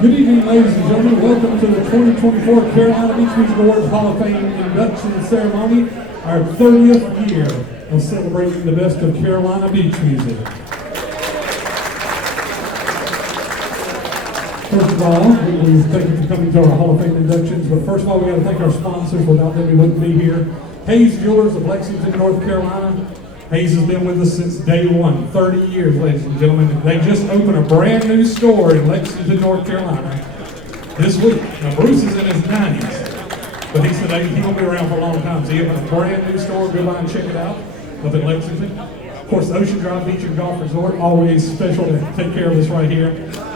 Good evening, ladies and gentlemen. Welcome to the 2024 Carolina Beach Music Awards Hall of Fame induction ceremony, our 30th year of celebrating the best of Carolina beach music. First of all, we thank you for coming to our Hall of Fame inductions, but first of all, we got to thank our sponsors. Without them, we wouldn't be here. Hayes Jewelers of Lexington, North Carolina. Hayes has been with us since day one, 30 years, ladies and gentlemen. They just opened a brand new store in Lexington, North Carolina this week. Now, Bruce is in his 90s, but he said he won't be around for a long time. So he opened a brand new store. Go by and check it out up in Lexington. Of course, the Ocean Drive Beach and Golf Resort, always special to take care of us right here.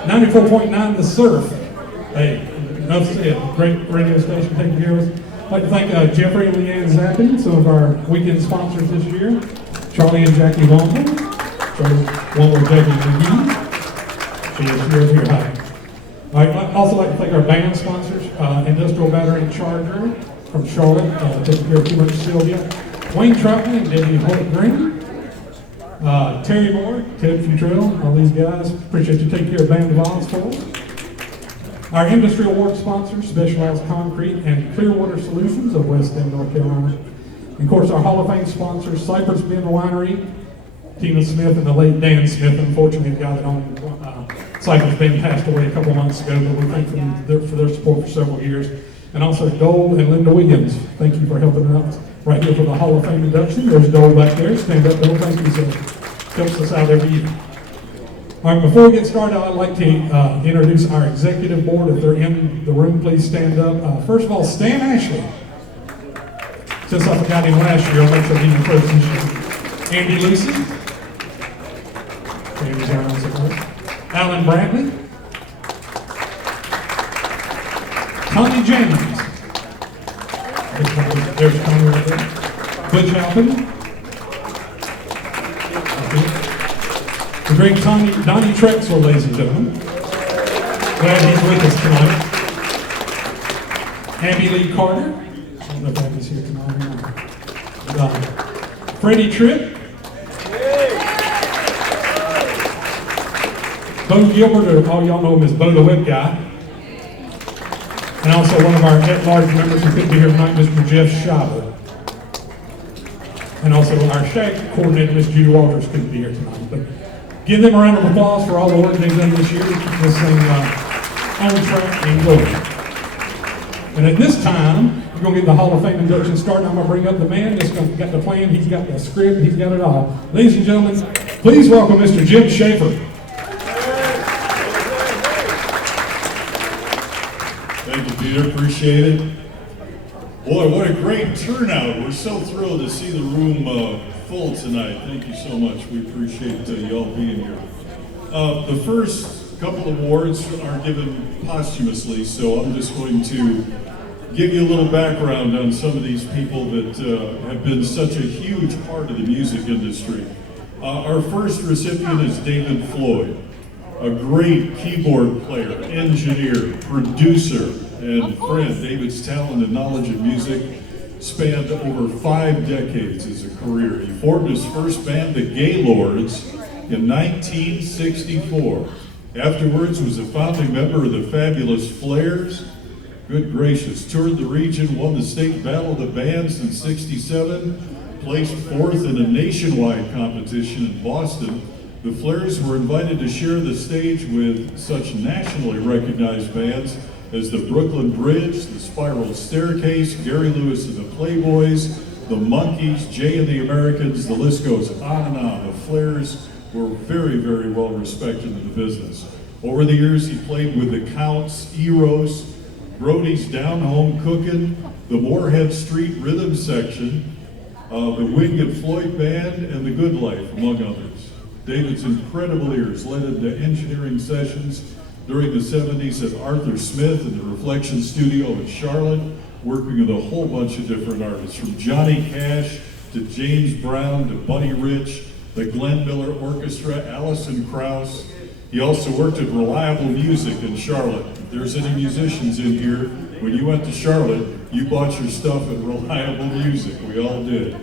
94.9 The Surf. Hey, enough said. Great radio station taking care of us. I'd like to thank Jeffrey and Leanne Zappin, some of our weekend sponsors this year. Charlie and Jackie Walton. One more Jackie McGee. She is here. Hi. I'd also like to thank our band sponsors, Industrial Battery and Charger from Charlotte, taking care of too much Sylvia. Wayne Troutman and Debbie Holt Green. Terry Moore, Ted Futrell, all these guys. Appreciate you taking care of Band of Oz for us. Our industry award sponsors, Specialized Concrete and Clearwater Solutions of West End, North Carolina. And of course, our Hall of Fame sponsors, Cypress Bend Winery, Tina Smith and the late Dan Smith. Unfortunately, the guy that owned Cypress Bend passed away a couple months ago, but we thank them for their support for several years. And also Dole and Linda Williams, thank you for helping out right here for the Hall of Fame induction. There's Dole back there. Stand up, Dole. Thank you. So helps us out every year. All right, before we get started, I'd like to introduce our executive board. If they're in the room, please stand up. First of all, Stan Ashley. Since I forgot him last year, I'll make sure he's in first this year. Andy Lucy. Andy's around support. Alan Brantley. Tommy James. There's Tommy right there. Butch Halpin. The great Donnie Trexler, ladies and gentlemen. Glad he's with us tonight. Abby Lee Carter. I don't know if Abby's here tonight or not. Freddie Tripp. Bo Gilbert, or all y'all know him as Bo the Web Guy. And also one of our at-large members who couldn't be here tonight, Mr. Jeff Schreiber. And also our SHAG coordinator, Ms. Judy Walters, couldn't be here tonight. But give them a round of applause for all the work they've done this year to keep this thing on track and going. And at this time, we're going to get the Hall of Fame induction started. I'm going to bring up the man that's got the plan. He's got the script. He's got it all. Ladies and gentlemen, please welcome Mr. Jim Schaefer. Thank you, Peter. Appreciate it. Boy, what a great turnout. We're so thrilled to see the room full tonight. Thank you so much. We appreciate y'all being here. The first couple awards are given posthumously, so I'm just going to give you a little background on some of these people that have been such a huge part of the music industry. Our first recipient is David Floyd, a great keyboard player, engineer, producer, and friend. David's talent and knowledge of music spanned over 5 decades as a career. He formed his first band, the Gaylords, in 1964. Afterwards was a founding member of the fabulous Flares. Good gracious, toured the region, won the state battle of the bands in 67, placed 4th in a nationwide competition in Boston. The Flares were invited to share the stage with such nationally recognized bands as the Brooklyn Bridge, the Spiral Staircase, Gary Lewis and the Playboys, the Monkees, Jay and the Americans, the list goes on and on. The Flares were very, very well respected in the business. Over the years, he played with the Counts, Eros, Brody's Down Home Cookin', the Moorhead Street Rhythm Section, the Winged Floyd Band, and the Good Life, among others. David's incredible ears led into engineering sessions during the 70s at Arthur Smith and the Reflection Studio in Charlotte, working with a whole bunch of different artists, from Johnny Cash to James Brown to Buddy Rich, the Glenn Miller Orchestra, Alison Krauss. He also worked at Reliable Music in Charlotte. If there's any musicians in here, when you went to Charlotte, you bought your stuff at Reliable Music. We all did.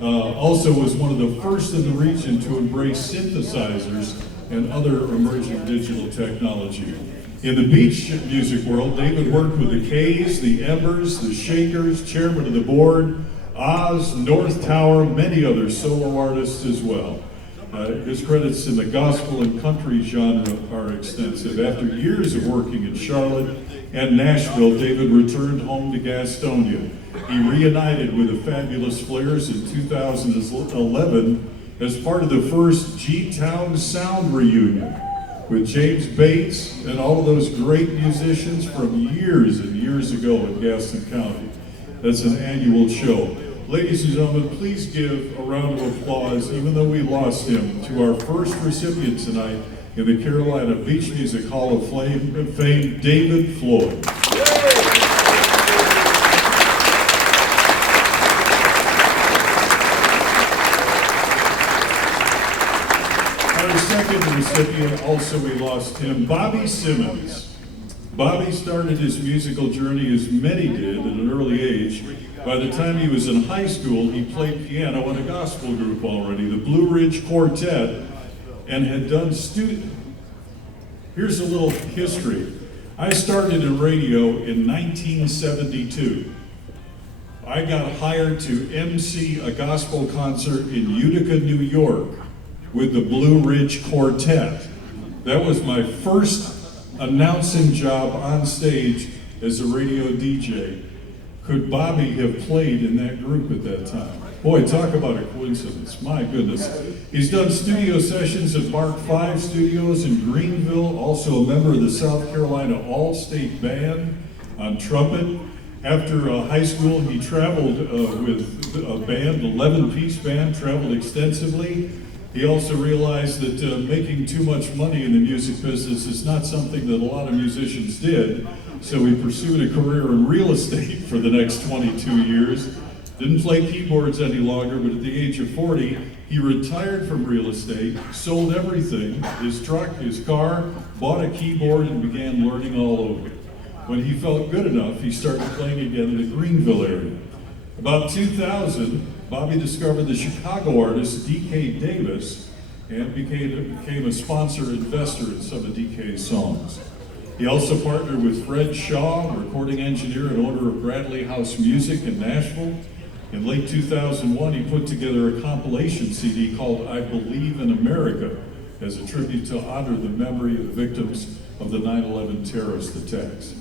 Also was one of the first in the region to embrace synthesizers and other emerging digital technology. In the beach music world, David worked with the K's, the Embers, the Shakers, chairman of the board, Oz, North Tower, many other solo artists as well. His credits in the gospel and country genre are extensive. After years of working in Charlotte and Nashville, David returned home to Gastonia. He reunited with the Fabulous Flares in 2011 as part of the first G-Town Sound reunion with James Bates and all of those great musicians from years and years ago in Gaston County. That's an annual show. Ladies and gentlemen, please give a round of applause, even though we lost him, to our first recipient tonight in the Carolina Beach Music Hall of Fame, David Floyd. Our second recipient, also we lost him, Bobby Simmons. Bobby started his musical journey, as many did, at an early age. By the time he was in high school, he played piano in a gospel group already, the Blue Ridge Quartet, and had done Here's a little history. I started in radio in 1972. I got hired to MC a gospel concert in Utica, New York with the Blue Ridge Quartet. That was my first announcing job on stage as a radio DJ. Could Bobby have played in that group at that time? Boy, talk about a coincidence. My goodness. He's done studio sessions at Mark V Studios in Greenville, also a member of the South Carolina All-State Band on trumpet. After high school, he traveled with a band, 11-piece band, traveled extensively. He also realized that making too much money in the music business is not something that a lot of musicians did, so he pursued a career in real estate for the next 22 years. Didn't play keyboards any longer, but at the age of 40, he retired from real estate, sold everything, his truck, his car, bought a keyboard, and began learning all over. When he felt good enough, he started playing again in the Greenville area. About 2000, Bobby discovered the Chicago artist D.K. Davis and became a sponsor investor in some of D.K.'s songs. He also partnered with Fred Shaw, recording engineer and owner of Bradley House Music in Nashville. In late 2001, he put together a compilation CD called I Believe in America as a tribute to honor the memory of the victims of the 9/11 terrorist attacks.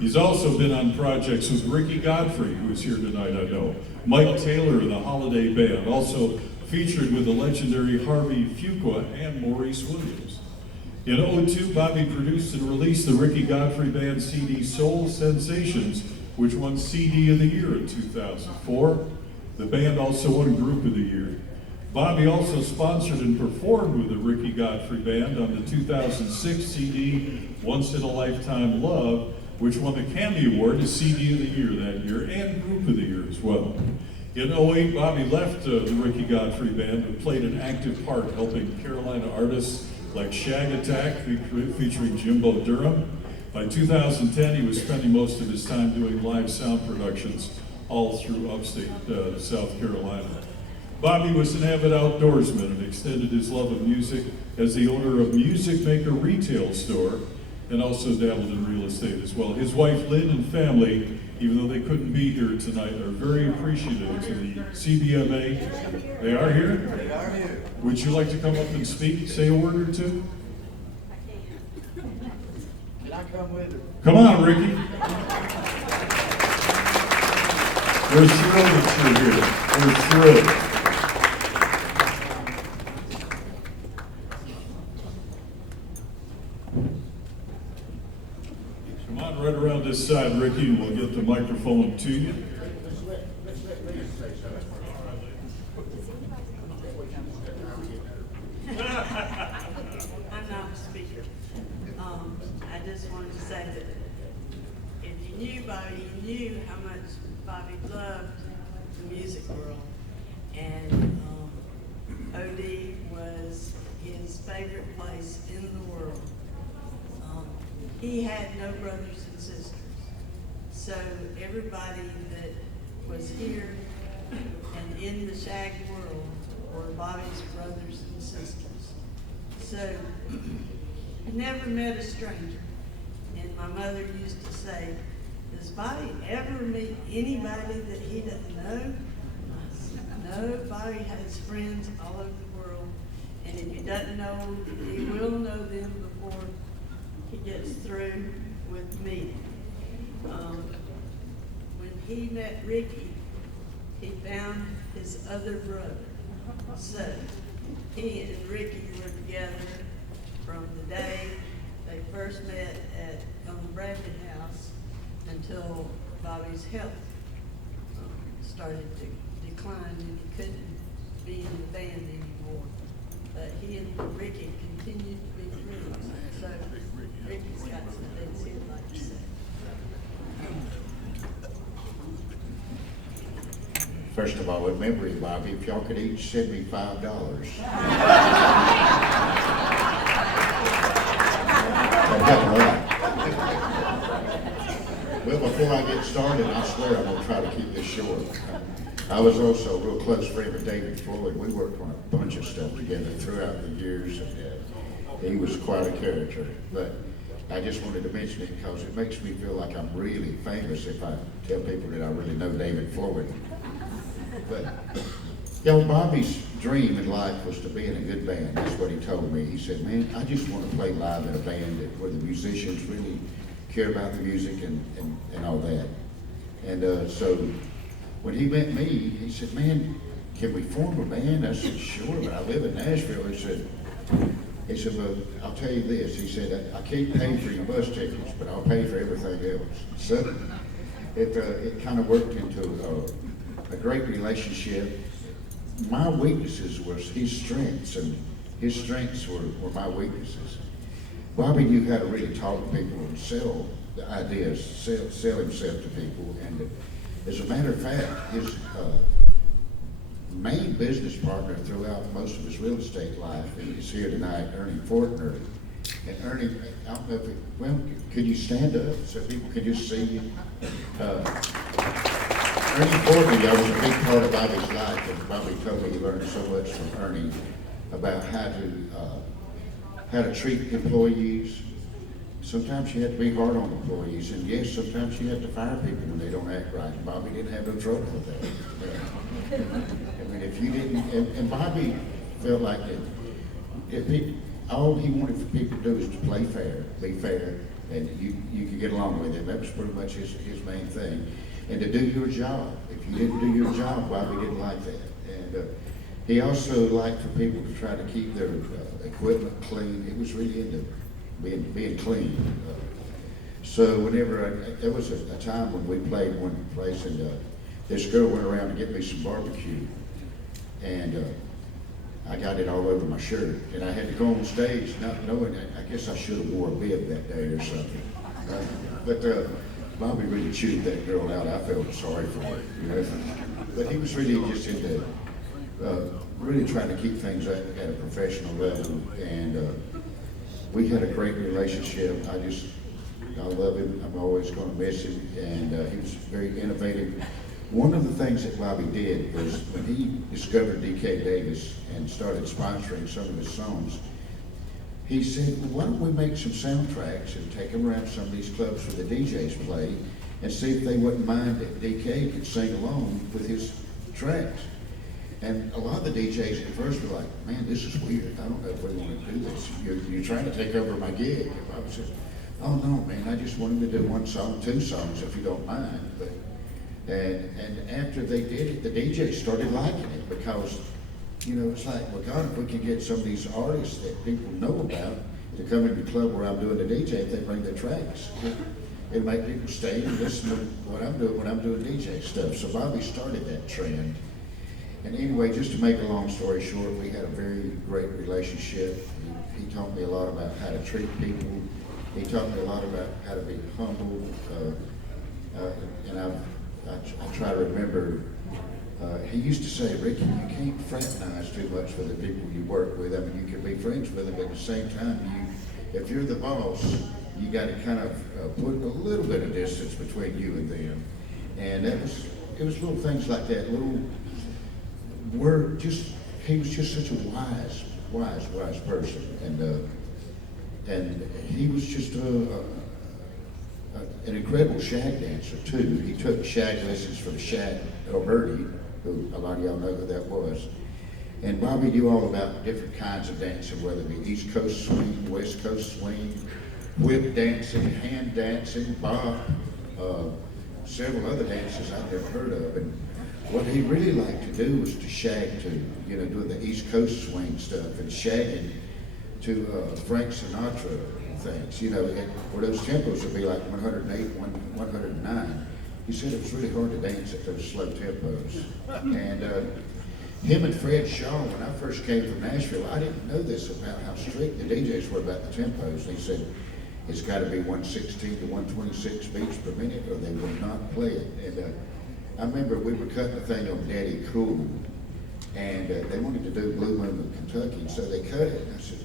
He's also been on projects with Ricky Godfrey, who is here tonight, I know, Mike Taylor and the Holiday Band, also featured with the legendary Harvey Fuqua and Maurice Williams. In 2002, Bobby produced and released the Ricky Godfrey Band CD Soul Sensations, which won CD of the Year in 2004. The band also won Group of the Year. Bobby also sponsored and performed with the Ricky Godfrey Band on the 2006 CD Once in a Lifetime Love, which won the Cammy Award as CD of the Year that year and Group of the Year as well. In 2008, Bobby left the Ricky Godfrey Band but played an active part helping Carolina artists like Shag Attack featuring Jimbo Durham. By 2010, he was spending most of his time doing live sound productions all through upstate South Carolina. Bobby was an avid outdoorsman and extended his love of music as the owner of Music Maker Retail Store and also dabbled in real estate as well. His wife Lynn and family, even though they couldn't be here tonight, are very appreciative to the CBMA. They are here? They are here. Would you like to come up and speak, say a word or two? Can I come with her? Come on, Ricky. We're thrilled that you're here. We're thrilled. Come on right around this side, Ricky, and we'll get the microphone to you. I'm not a speaker. I just wanted to say that if you knew Bobby, you knew how much Bobby loved the music world. And OD was his favorite place in the world. He had no brothers and sisters. So everybody that was here and in the Shag world were Bobby's brothers and sisters. So I never met a stranger. And my mother used to say, does Bobby ever meet anybody that he doesn't know? I said, no, Bobby has friends all over the world. And if he doesn't know them, he will know them before he gets through with me. When he met Ricky, he found his other brother. So he and Ricky were together from the day they first met on the Bradley house until Bobby's health started to decline and he couldn't be in the band anymore. But he and Ricky continued to be friends. So Ricky's got some things he'd like to say. First of all, remember, Bobby, if y'all could each send me $5. Well, before I get started, I swear I'm gonna try to keep this short. I was also a real close friend with David Floyd. We worked on a bunch of stuff together throughout the years, and he was quite a character. But I just wanted to mention it because it makes me feel like I'm really famous if I tell people that I really know David Floyd. But, Bobby's dream in life was to be in a good band. That's what he told me. He said, man, I just want to play live in a band where the musicians really care about the music and all that. And so when he met me, he said, man, can we form a band? I said, sure, but I live in Nashville. He said, well, I'll tell you this. He said, I can't pay for your bus tickets, but I'll pay for everything else. So it kind of worked into a great relationship. My weaknesses was his strengths, and his strengths were my weaknesses. Bobby knew how to really talk to people and sell the ideas, sell himself to people. And as a matter of fact, his main business partner throughout most of his real estate life is here tonight, Ernie Fortner. And Ernie, I don't know if could you stand up so people could just see you? Ernie Fortner, that was a big part of Bobby's life, and Bobby told me he learned so much from Ernie about how to treat employees. Sometimes you have to be hard on employees, and yes, sometimes you have to fire people when they don't act right. And Bobby didn't have no trouble with that. I mean, if you didn't, and Bobby felt like all he wanted for people to do is to play fair, be fair, and you could get along with him. That was pretty much his main thing. And to do your job. If you didn't do your job, Bobby didn't like that. And he also liked for people to try to keep their equipment clean. He was really into being clean. So whenever there was a time when we played one place, and this girl went around to get me some barbecue, and I got it all over my shirt, and I had to go on stage not knowing that. I guess I should have wore a bib that day or something. But Bobby really chewed that girl out. I felt sorry for her, you know. But he was really just into really trying to keep things at a professional level, and we had a great relationship. I love him. I'm always going to miss him, and he was very innovative. One of the things that Bobby did was when he discovered D.K. Davis and started sponsoring some of his songs, he said, well, why don't we make some soundtracks and take them around some of these clubs where the DJs play and see if they wouldn't mind that DK could sing along with his tracks. And a lot of the DJs at first were like, man, this is weird. I don't know if we want to do this. You're trying to take over my gig. And Bobby said, oh no, man, I just want him to do one song, 2 songs if you don't mind. And after they did it, the DJs started liking it because, you know, it's like, well, God, if we can get some of these artists that people know about to come into the club where I'm doing the DJ, if they bring their tracks, it'll make people stay and listen to what I'm doing when I'm doing DJ stuff. So Bobby started that trend. And anyway, just to make a long story short, we had a very great relationship. He taught me a lot about how to treat people. He taught me a lot about how to be humble. And I try to remember, he used to say, Ricky, you can't fraternize too much with the people you work with. I mean, you can be friends with them, but at the same time, if you're the boss, you got to kind of put a little bit of distance between you and them. And it was little things like that, little he was just such a wise person. And he was just a an incredible shag dancer too. He took shag lessons from Shag Alberti, who a lot of y'all know who that was. And Bobby knew all about different kinds of dancing, whether it be East Coast swing, West Coast swing, whip dancing, hand dancing, bop, several other dances I've never heard of. And what he really liked to do was to shag to, doing the East Coast swing stuff and shagging to Frank Sinatra things, where those tempos would be like 108, 109. He said it was really hard to dance at those slow tempos. And him and Fred Shaw, when I first came from Nashville, I didn't know this about how strict the DJs were about the tempos. He said, it's got to be 116 to 126 beats per minute or they will not play it. And I remember we were cutting the thing on Daddy Cool, and they wanted to do Blue Moon of Kentucky, so they cut it. And I said,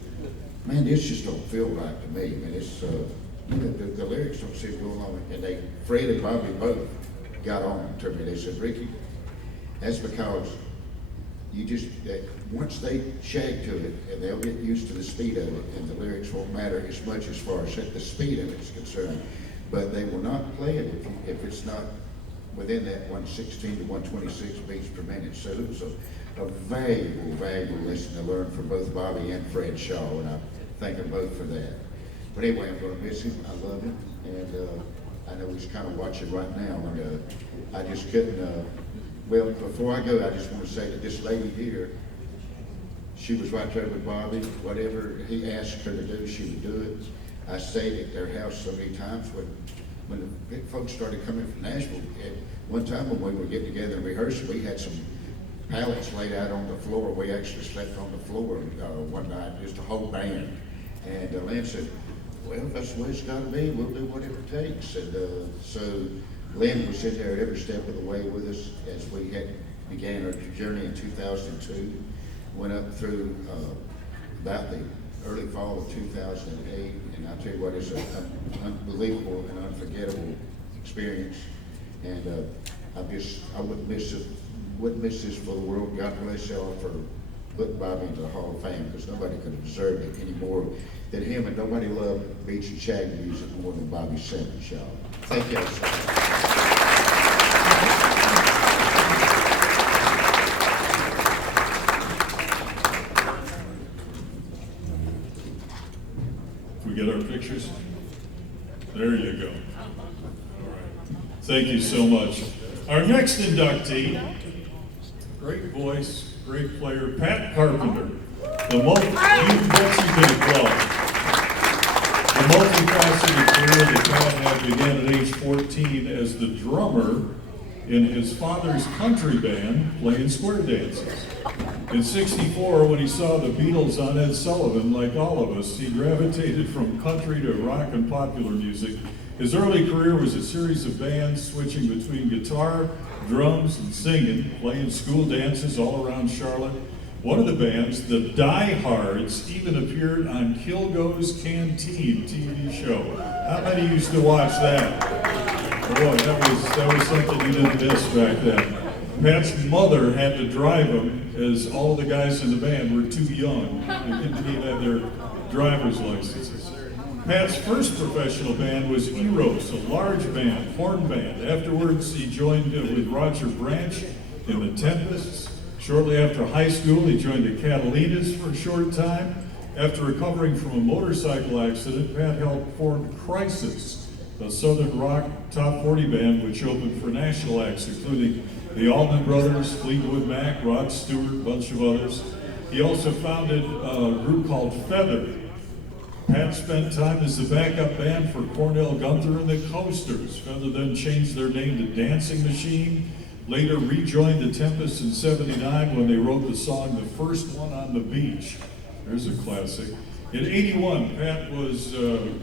man, this just don't feel right to me. Man, it's, the lyrics don't seem to go along. And Fred and Bobby both got on to me. They said, Ricky, that's because you just, once they shag to it, and they'll get used to the speed of it, and the lyrics won't matter as much as far as the speed of it's concerned. But they will not play it if it's not within that 116 to 126 beats per minute. So it was a valuable lesson to learn from both Bobby and Fred Shaw, and I thank them both for that. But anyway, I'm going to miss him. I love him, and I know he's kind of watching right now, and I just couldn't. Well, before I go, I just want to say that this lady here, she was right there with Bobby. Whatever he asked her to do, she would do it. I stayed at their house so many times when the big folks started coming from Nashville. And one time when we were getting together and rehearsing, we had some pallets laid out on the floor. We actually slept on the floor one night, just a whole band. And Lynn said, well, if that's the way it's got to be, we'll do whatever it takes. And so Lynn was in there every step of the way with us as we began our journey in 2002. Went up through about the early fall of 2008, and I'll tell you what, it's an unbelievable and unforgettable experience. And I wouldn't miss this for the world. God bless y'all for putting Bobby into the Hall of Fame, because nobody could have deserved it any more than him, and nobody loved beach and shag music more than Bobby Simmons, y'all. Thank you so much. Can we get our pictures? There you go. All right. Thank you so much. Our next inductee, great voice, great player, Pat Carpenter, the multifaceted career that Pat had began at age 14 as the drummer in his father's country band playing square dances. In '64, when he saw the Beatles on Ed Sullivan, like all of us, he gravitated from country to rock and popular music. His early career was a series of bands switching between guitar, drums, and singing, playing school dances all around Charlotte. One of the bands, the Diehards, even appeared on Kilgo's Canteen TV show. How many used to watch that? Boy, that was something you didn't miss back then. Pat's mother had to drive him, as all the guys in the band were too young. They didn't even have their driver's licenses. Pat's first professional band was Eros, a large band, horn band. Afterwards, he joined with Roger Branch in the Tempests. Shortly after high school, he joined the Catalinas for a short time. After recovering from a motorcycle accident, Pat helped form Crisis, a Southern rock top 40 band which opened for national acts, including the Allman Brothers, Fleetwood Mac, Rod Stewart, a bunch of others. He also founded a group called Feather. Pat spent time as the backup band for Cornell Gunther and the Coasters. Feather then changed their name to Dancing Machine, later rejoined the Tempests in '79 when they wrote the song The First One on the Beach. There's a classic. In '81, Pat was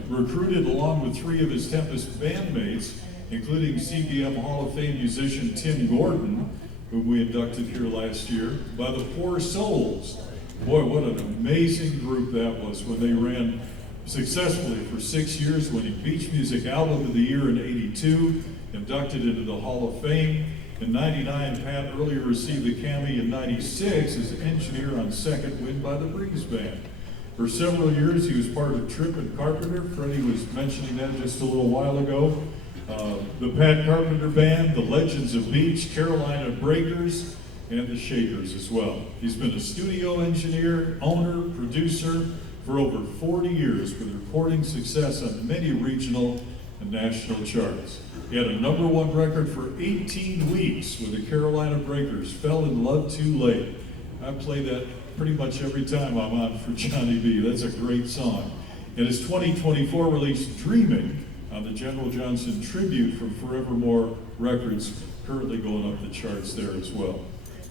recruited along with 3 of his Tempest bandmates, including CBM Hall of Fame musician Tim Gordon, whom we inducted here last year, by the Poor Souls. Boy, what an amazing group that was when they ran successfully for 6 years, winning Beach Music Album of the Year in '82, inducted into the Hall of Fame. In '99, Pat earlier received the Cammy in '96 as engineer on Second Wind by the Breeze Band. For several years, he was part of Tripp and Carpenter. Freddie was mentioning that just a little while ago. The Pat Carpenter Band, the Legends of Beach, Carolina Breakers, and the Shakers as well. He's been a studio engineer, owner, producer for over 40 years with recording success on many regional and national charts. He had a #1 record for 18 weeks with the Carolina Breakers, Fell in Love Too Late. I play that pretty much every time I'm on for Johnny B. That's a great song. And his 2024 release, Dreaming, on the General Johnson tribute from Forevermore Records, currently going up the charts there as well.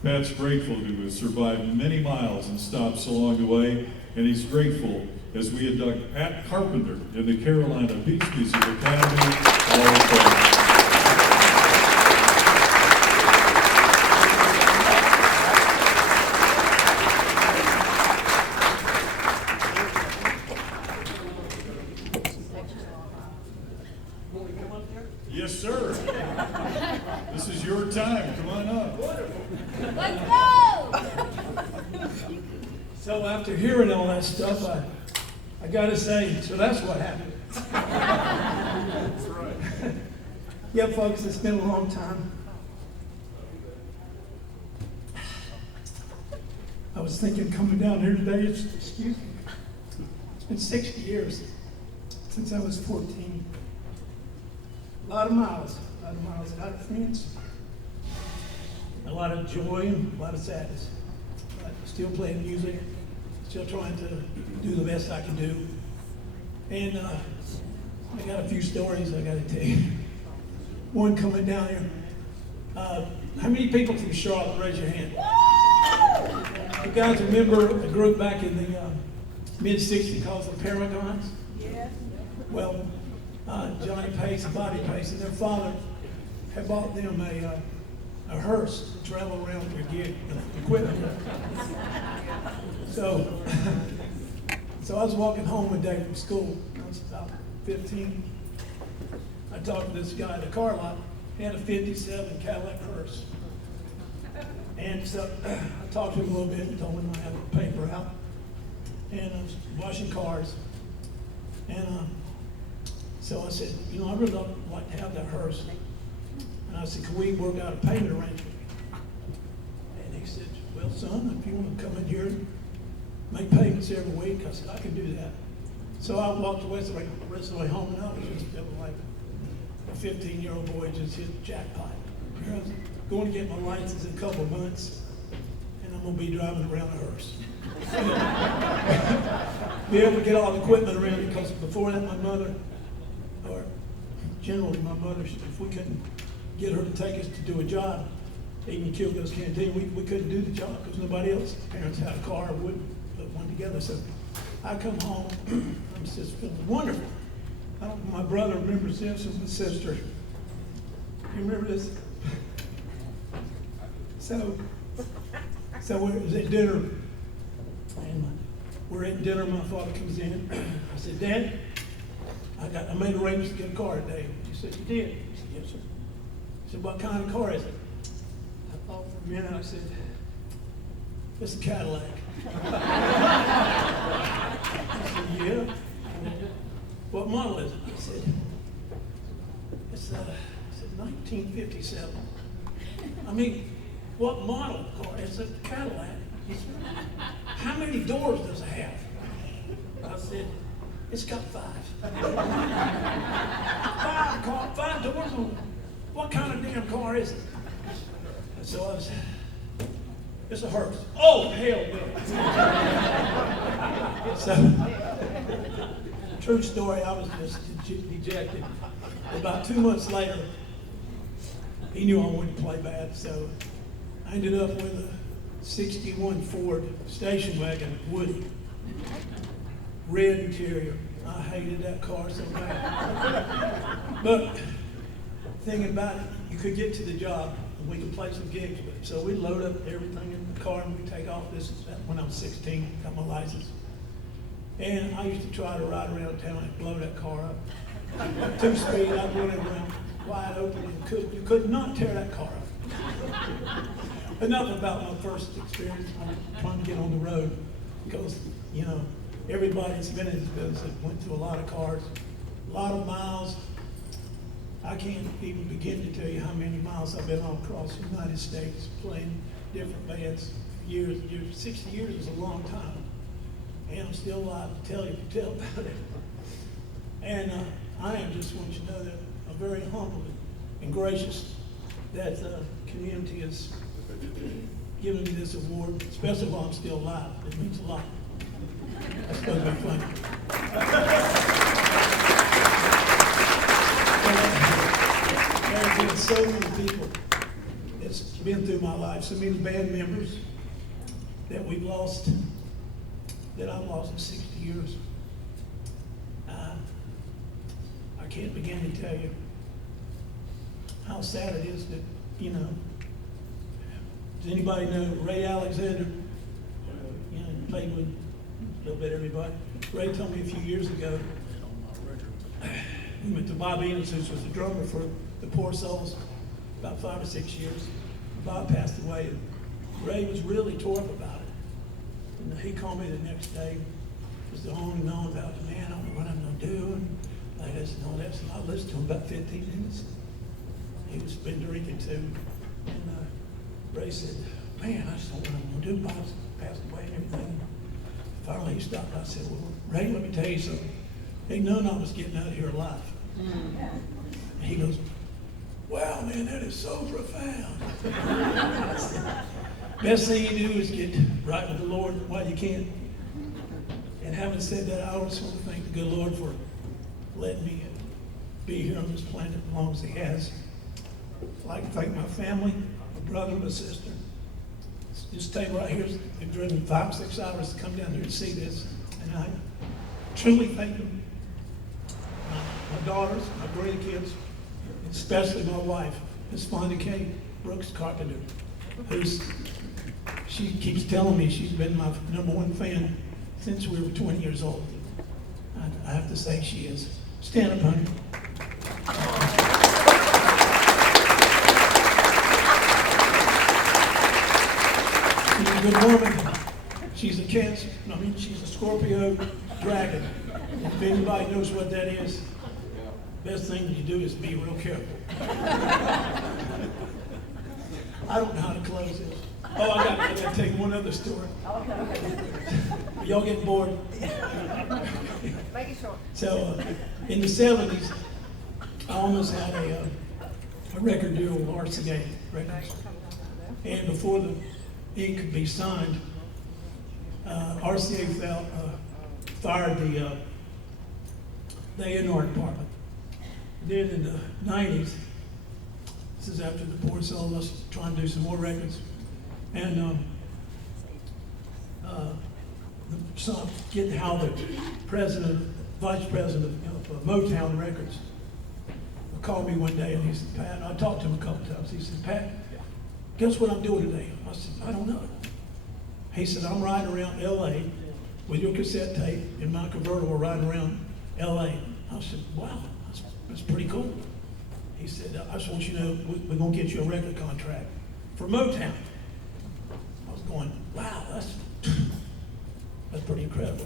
Pat's grateful to have survived many miles and stops along the way, and he's grateful as we induct Pat Carpenter in the Carolina Beach Music Academy Hall of Fame. Yes, sir. This is your time. Come on up. Let's go! So after hearing all that stuff, I gotta say, so that's what happened. That's right. Yeah, folks, it's been a long time. I was thinking coming down here today, excuse me, it's been 60 years since I was 14. A lot of miles, a lot of friends, a lot of joy and a lot of sadness. But still playing music, still trying to do the best I can do. And I got a few stories I got to tell you. One coming down here. How many people from Charlotte, raise your hand? You guys remember a group back in the mid-60s called the Paragons? Yeah. Well, Johnny Pace and Bobby Pace and their father had bought them a hearse to travel around their gig equipment. So, so I was walking home one day from school. I was about 15. I talked to this guy at the car lot. He had a 57 Cadillac hearse. And so I talked to him a little bit and told him I had a paper out. And I was washing cars. And so I said, you know, I really like to have that hearse. And I said, can we work out a payment arrangement? And he said, well, son, if you want to come in here and make payments every week, I said, I can do that. So I walked the rest of the way home, and I was just feeling like a 15-year-old boy just hit the jackpot. I was going to get my license in a couple of months, and I'm going to be driving around a hearse. Be able to get all the equipment around it, because before that, my mother, or generally my mother, if we couldn't get her to take us to do a job, even Kilgo's Canteen, we couldn't do the job because nobody else, parents had a car or wouldn't put one together. So I come home, I'm just feeling wonderful. My brother remembers this, and my sister. You remember this? So we was at dinner, and we're at dinner, my father comes in. I said, Dad, I made arrangements to get a car today. He said, you did? He said, yes, sir. I said, what kind of car is it? I thought for a minute, I said, it's a Cadillac. I said, yeah. What model is it? I said, it's 1957. I mean, what model car? It's a Cadillac. He said, how many doors does it have? I said, it's got 5. 5 doors on. What kind of damn car is it? And so I was, it's a hearse. Oh, hell no. So, true story, I was just dejected. About 2 months later, he knew I wanted to play bad, so I ended up with a 61 Ford station wagon, Woody. Red interior. I hated that car so bad. But thinking about it, you could get to the job and we could play some gigs with it. So we load up everything in the car and we take off. This is when I was 16, got my license. And I used to try to ride around town and blow that car up. 2-speed, I'd run it around wide open and you could not tear that car up. Enough about my first experience trying to get on the road, because, you know, everybody that's been in this business that went through a lot of cars, a lot of miles. I can't even begin to tell you how many miles I've been all across the United States playing different bands. Years, 60 years is a long time. And I'm still alive to tell about it. And I just want you to know that I'm very humbled and gracious that the community has given me this award, especially while I'm still alive. It means a lot. That's supposed to be funny. There's been so many people that's been through my life, so many band members that we've lost, that I've lost in 60 years. I can't begin to tell you how sad it is that, you know, does anybody know Ray Alexander? You know, played with a little bit everybody. Ray told me a few years ago, we went to Bob Inductions, who was the drummer for the Poor Souls, about 5 or 6 years. Bob passed away, and Ray was really tore up about it. And he called me the next day, was the only known about it. Man, I don't know what I'm gonna do, and like this and all that. So I listened to him about 15 minutes. He was been drinking too, and Ray said, "Man, I just don't know what I'm gonna do. Bob's passed away and everything." Finally, he stopped. I said, "Well, Ray, let me tell you something. Ain't none of us getting out of here alive." And he goes, "Wow, man, that is so profound." Best thing you do is get right with the Lord while you can. And having said that, I always want to thank the good Lord for letting me be here on this planet as long as He has. I'd like to thank my family, my brother and my sister. This table right here has been driven 5 or 6 hours to come down here and see this, and I truly thank them. My daughters, my grandkids, especially my wife, Miss Fonda K. Brooks Carpenter, she keeps telling me she's been my #1 fan since we were 20 years old. I have to say she is. Stand up, honey. She's a good woman. She's a Cancer. She's a Scorpio dragon. If anybody knows what that is, best thing you do is be real careful. I don't know how to close this. Oh, I got to tell you one other story. Y'all getting bored? Make it short. So, in the 70s, I almost had a record deal with RCA Records. And before the ink could be signed, RCA fired the A&R department. Then in the 90s, this is after the Poor Soul, let's try and do some more records. And getting how the vice president of Motown Records called me one day and he said, "Pat," I talked to him a couple times. He said, "Pat, guess what I'm doing today?" I said, "I don't know." He said, "I'm riding around LA with your cassette tape in my convertible riding around LA." I said, "Wow, that's pretty cool." He said, "I just want you to know we're going to get you a record contract for Motown." I was going, "Wow, that's pretty incredible."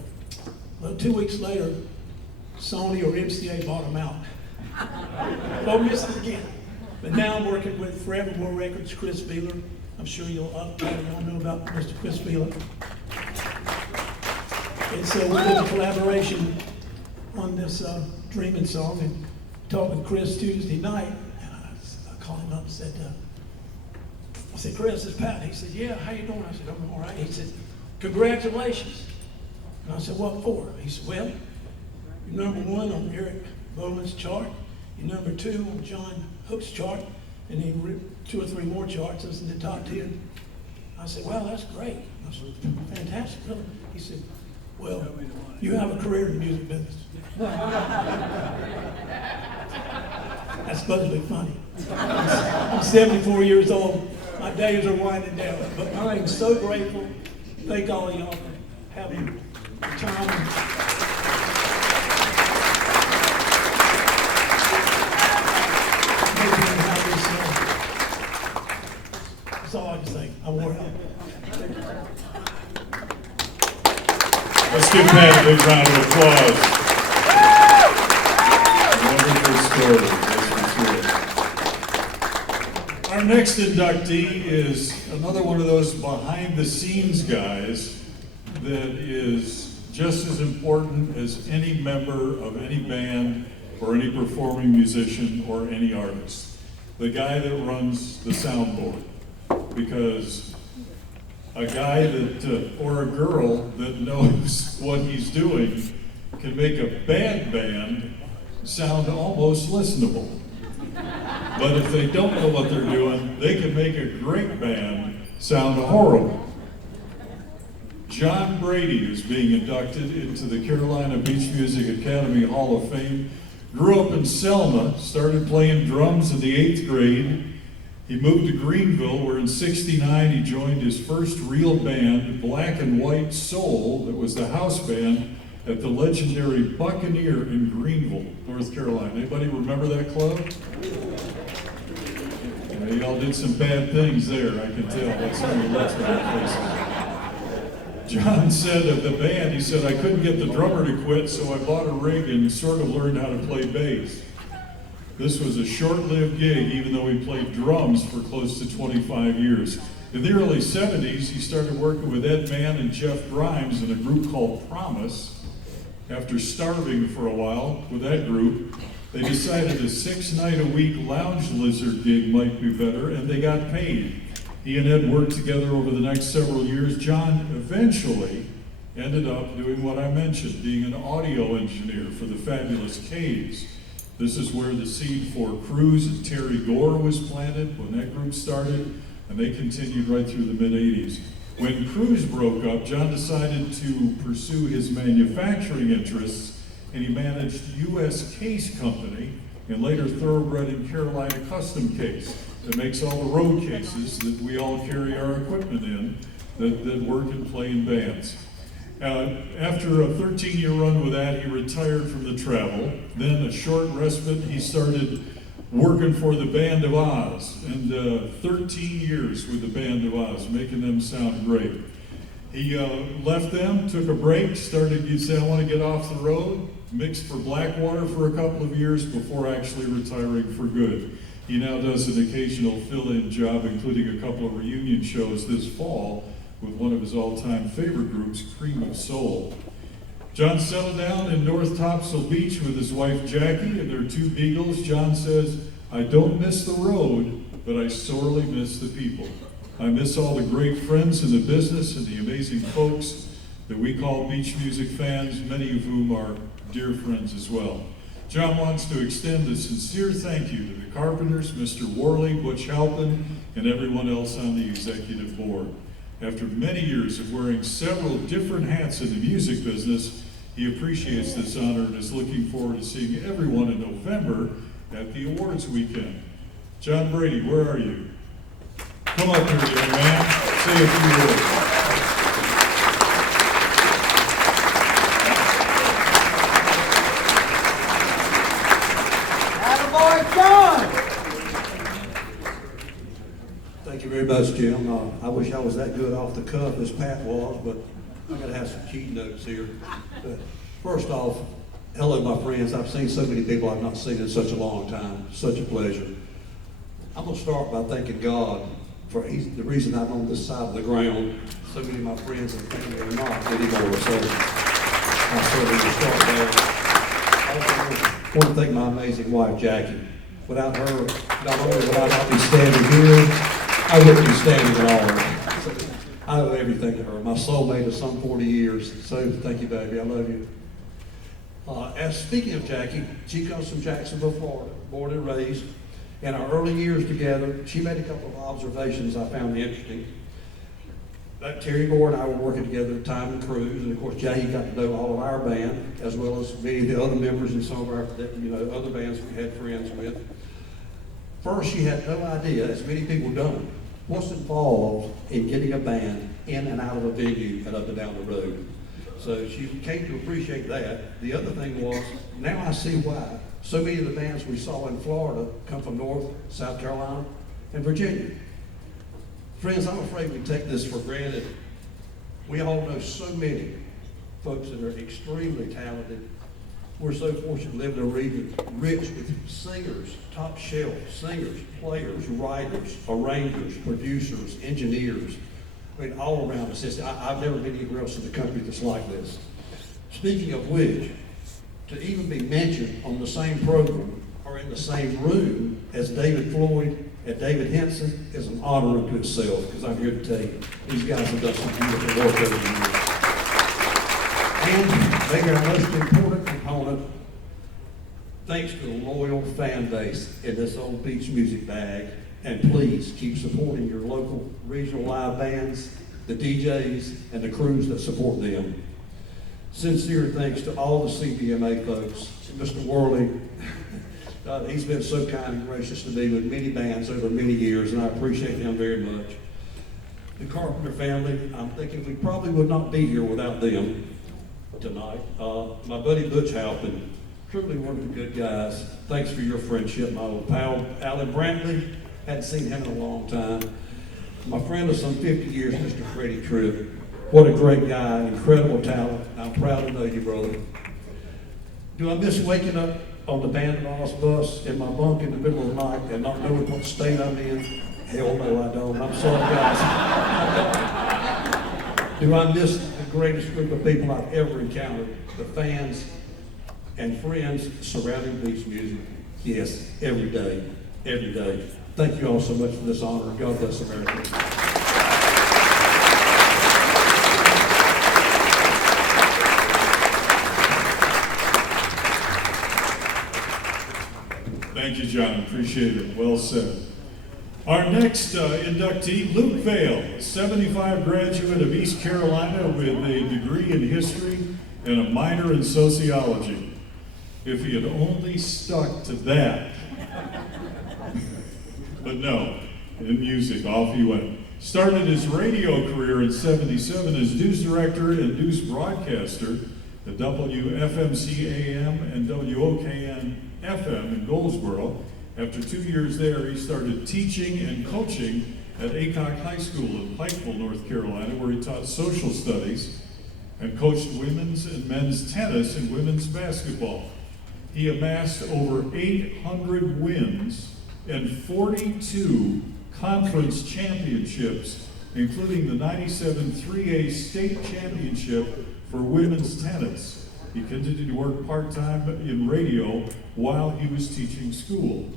Well, 2 weeks later, Sony or MCA bought them out. Don't miss it again. But now I'm working with Forevermore Records, Chris Beeler. I'm sure y'all know about Mr. Chris Beeler. And so we did a collaboration on this Dreaming song, and talked with Chris Tuesday night. And I called him up and said, I said, "Chris, it's Pat." He said, "Yeah, how you doing?" I said, "I'm all right." He said, "Congratulations." And I said, "What for?" He said, "Well, you're #1 on Eric Bowman's chart. You're #2 on John Hook's chart. And then 2 or 3 more charts is in the top 10. I said, "Well, that's great." I said, "Fantastic, really." He said, "Well, you have a career in the music business." That's supposed to be funny. I'm 74 years old. My days are winding down. But I am so grateful. Thank all of y'all for having the time. That's all I can say. I wore out. Let's give Pat a big round of applause. Wonderful story, that's for sure. Our next inductee is another one of those behind-the-scenes guys that is just as important as any member of any band or any performing musician or any artist. The guy that runs the soundboard. Because a guy that, or a girl that knows what he's doing can make a bad band sound almost listenable. But if they don't know what they're doing, they can make a great band sound horrible. John Brady is being inducted into the Carolina Beach Music Academy Hall of Fame. Grew up in Selma, started playing drums in the 8th grade. He moved to Greenville, where in '69 he joined his first real band, Black and White Soul, that was the house band at the legendary Buccaneer in Greenville, North Carolina. Anybody remember that club? Yeah, y'all did some bad things there, I can tell. That's some of the looks on your faces. John said of the band, he said, I couldn't get the drummer to quit, so I bought a rig and sort of learned how to play bass. This was a short-lived gig, even though he played drums for close to 25 years. In the early 70s, he started working with Ed Mann and Jeff Grimes in a group called Promise. After starving for a while with that group, they decided a 6-night-a-week Lounge Lizard gig might be better, and they got paid. He and Ed worked together over the next several years. John eventually ended up doing what I mentioned, being an audio engineer for the Fabulous Caves. This is where the seed for Cruz and Terry Gore was planted when that group started, and they continued right through the mid-'80s. When Cruz broke up, John decided to pursue his manufacturing interests, and he managed U.S. Case Company, and later Thoroughbred and Carolina Custom Case, that makes all the road cases that we all carry our equipment in, that work and play in bands. After a 13-year run with that, he retired from the travel. Then a short respite, he started working for the Band of Oz, and 13 years with the Band of Oz, making them sound great. He left them, took a break, he said, I want to get off the road, mixed for Blackwater for a couple of years before actually retiring for good. He now does an occasional fill-in job, including a couple of reunion shows this fall with one of his all-time favorite groups, Cream of Soul. John settled down in North Topsail Beach with his wife Jackie and their 2 beagles. John says, I don't miss the road, but I sorely miss the people. I miss all the great friends in the business and the amazing folks that we call beach music fans, many of whom are dear friends as well. John wants to extend a sincere thank you to the Carpenters, Mr. Worley, Butch Halpin, and everyone else on the executive board. After many years of wearing several different hats in the music business, he appreciates this honor and is looking forward to seeing everyone in November at the awards weekend. John Brady, where are you? Come up here, young man. Say a few words. Thank you very much, Jim. I wish I was that good off the cuff as Pat was, but I got to have some key notes here. But first off, hello, my friends. I've seen so many people I've not seen in such a long time. Such a pleasure. I'm going to start by thanking God for the reason I'm on this side of the ground. So many of my friends and family are not anymore, so I certainly will start there. I want to thank my amazing wife, Jackie. Without her, not only would I not be standing here, I wouldn't be standing at all. So I owe everything to her. My soulmate of some 40 years. So thank you, baby. I love you. As speaking of Jackie, she comes from Jacksonville, Florida, born and raised. In our early years together, she made a couple of observations I found interesting. That Terry Gore and I were working together at Time and Cruise, and of course Jackie got to know all of our band, as well as many of the other members and some of our, other bands we had friends with. First, she had no idea, as many people don't, what's involved in getting a band in and out of a venue and up and down the road. So she came to appreciate that. The other thing was, now I see why so many of the bands we saw in Florida come from North, South Carolina, and Virginia. Friends, I'm afraid we take this for granted. We all know so many folks that are extremely talented. We're so fortunate to live in a region rich with singers, top shelf singers, players, writers, arrangers, producers, engineers. I mean, all around us. I've never been anywhere else in the country that's like this. Speaking of which, to even be mentioned on the same program or in the same room as David Floyd and David Henson is an honor unto itself, because I'm here to tell you, these guys have done some beautiful work over the years. And maybe our most important component, thanks to the loyal fan base in this old beach music bag, and please keep supporting your local regional live bands, the DJs, and the crews that support them. Sincere thanks to all the CPMA folks. Mr. Worley, he's been so kind and gracious to me with many bands over many years, and I appreciate him very much. The Carpenter family, I'm thinking we probably would not be here without them tonight. My buddy Butch Halpin, truly one of the good guys. Thanks for your friendship, my old pal. Alan Brantley, hadn't seen him in a long time. My friend of some 50 years, Mr. Freddie Tripp. What a great guy, incredible talent. I'm proud to know you, brother. Do I miss waking up on the Band of Oz bus in my bunk in the middle of the night and not knowing what state I'm in? Hell no, I don't. I'm sorry, guys. Do I miss the greatest group of people I've ever encountered? The fans and friends surrounding beach music? Yes, every day, every day. Thank you all so much for this honor. God bless America. Thank you, John. Appreciate it. Well said. Our next inductee, Luke Vale, 75 graduate of East Carolina with a degree in history and a minor in sociology. If he had only stuck to that. But no, in music, off he went. Started his radio career in '77 as news director and news broadcaster at WFMC AM and WOKN FM in Goldsboro. After 2 years there, he started teaching and coaching at Aycock High School in Pikeville, North Carolina, where he taught social studies and coached women's and men's tennis and women's basketball. He amassed over 800 wins and 42 conference championships, including the '97 3A state championship for women's tennis. He continued to work part-time in radio while he was teaching school.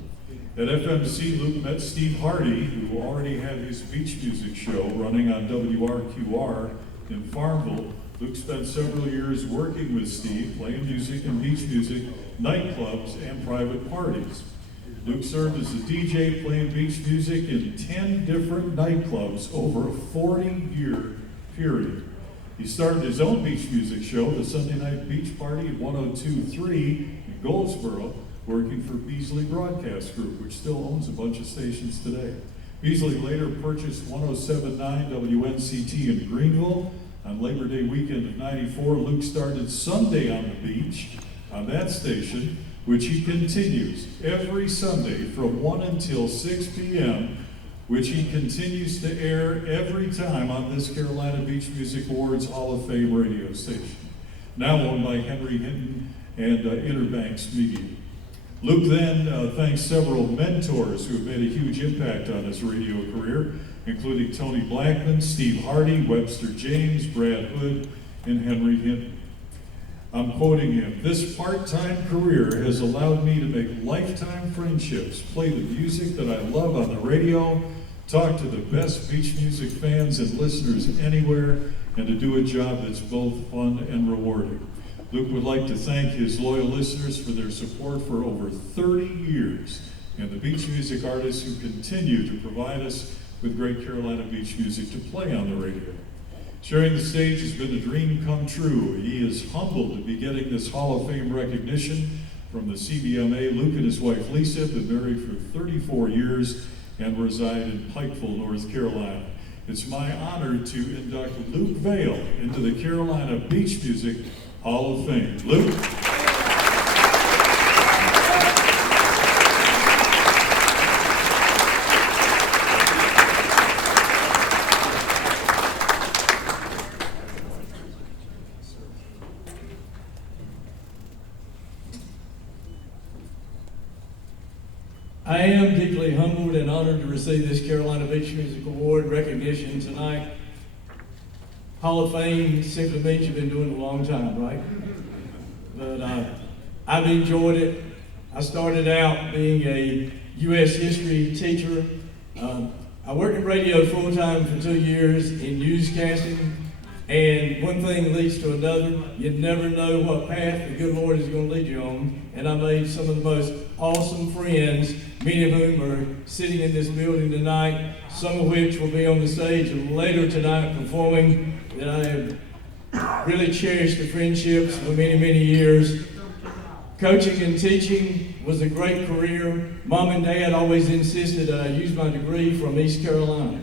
At FMC, Luke met Steve Hardy, who already had his beach music show running on WRQR in Farmville. Luke spent several years working with Steve, playing music and beach music, nightclubs, and private parties. Luke served as a DJ playing beach music in 10 different nightclubs over a 40-year period. He started his own beach music show, the Sunday Night Beach Party at 102.3 in Goldsboro, working for Beasley Broadcast Group, which still owns a bunch of stations today. Beasley later purchased 107.9 WNCT in Greenville. On Labor Day weekend of '94, Luke started Sunday on the Beach on that station, which he continues every Sunday from 1 until 6 p.m., which he continues to air every time on this Carolina Beach Music Awards Hall of Fame radio station, now owned by Henry Hinton and Interbanks Media. Luke then thanks several mentors who have made a huge impact on his radio career, including Tony Blackman, Steve Hardy, Webster James, Brad Hood, and Henry Hinton. I'm quoting him, "This part-time career has allowed me to make lifetime friendships, play the music that I love on the radio, talk to the best beach music fans and listeners anywhere, and to do a job that's both fun and rewarding." Luke would like to thank his loyal listeners for their support for over 30 years, and the beach music artists who continue to provide us with great Carolina beach music to play on the radio. Sharing the stage has been a dream come true. He is humbled to be getting this Hall of Fame recognition from the CBMA. Luke and his wife Lisa have been married for 34 years and reside in Pikeville, North Carolina. It's my honor to induct Luke Vale into the Carolina Beach Music Hall of Fame. Luke. I am deeply humbled and honored to receive this Carolina Beach Music Award recognition tonight. Hall of Fame simply means you've been doing it a long time, right? But I've enjoyed it. I started out being a U.S. history teacher. I worked in radio full-time for 2 years in newscasting, and one thing leads to another. You never know what path the good Lord is going to lead you on, and I made some of the most awesome friends, many of whom are sitting in this building tonight, some of which will be on the stage later tonight performing, that I have really cherished the friendships for many, many years. Coaching and teaching was a great career. Mom and Dad always insisted that I use my degree from East Carolina.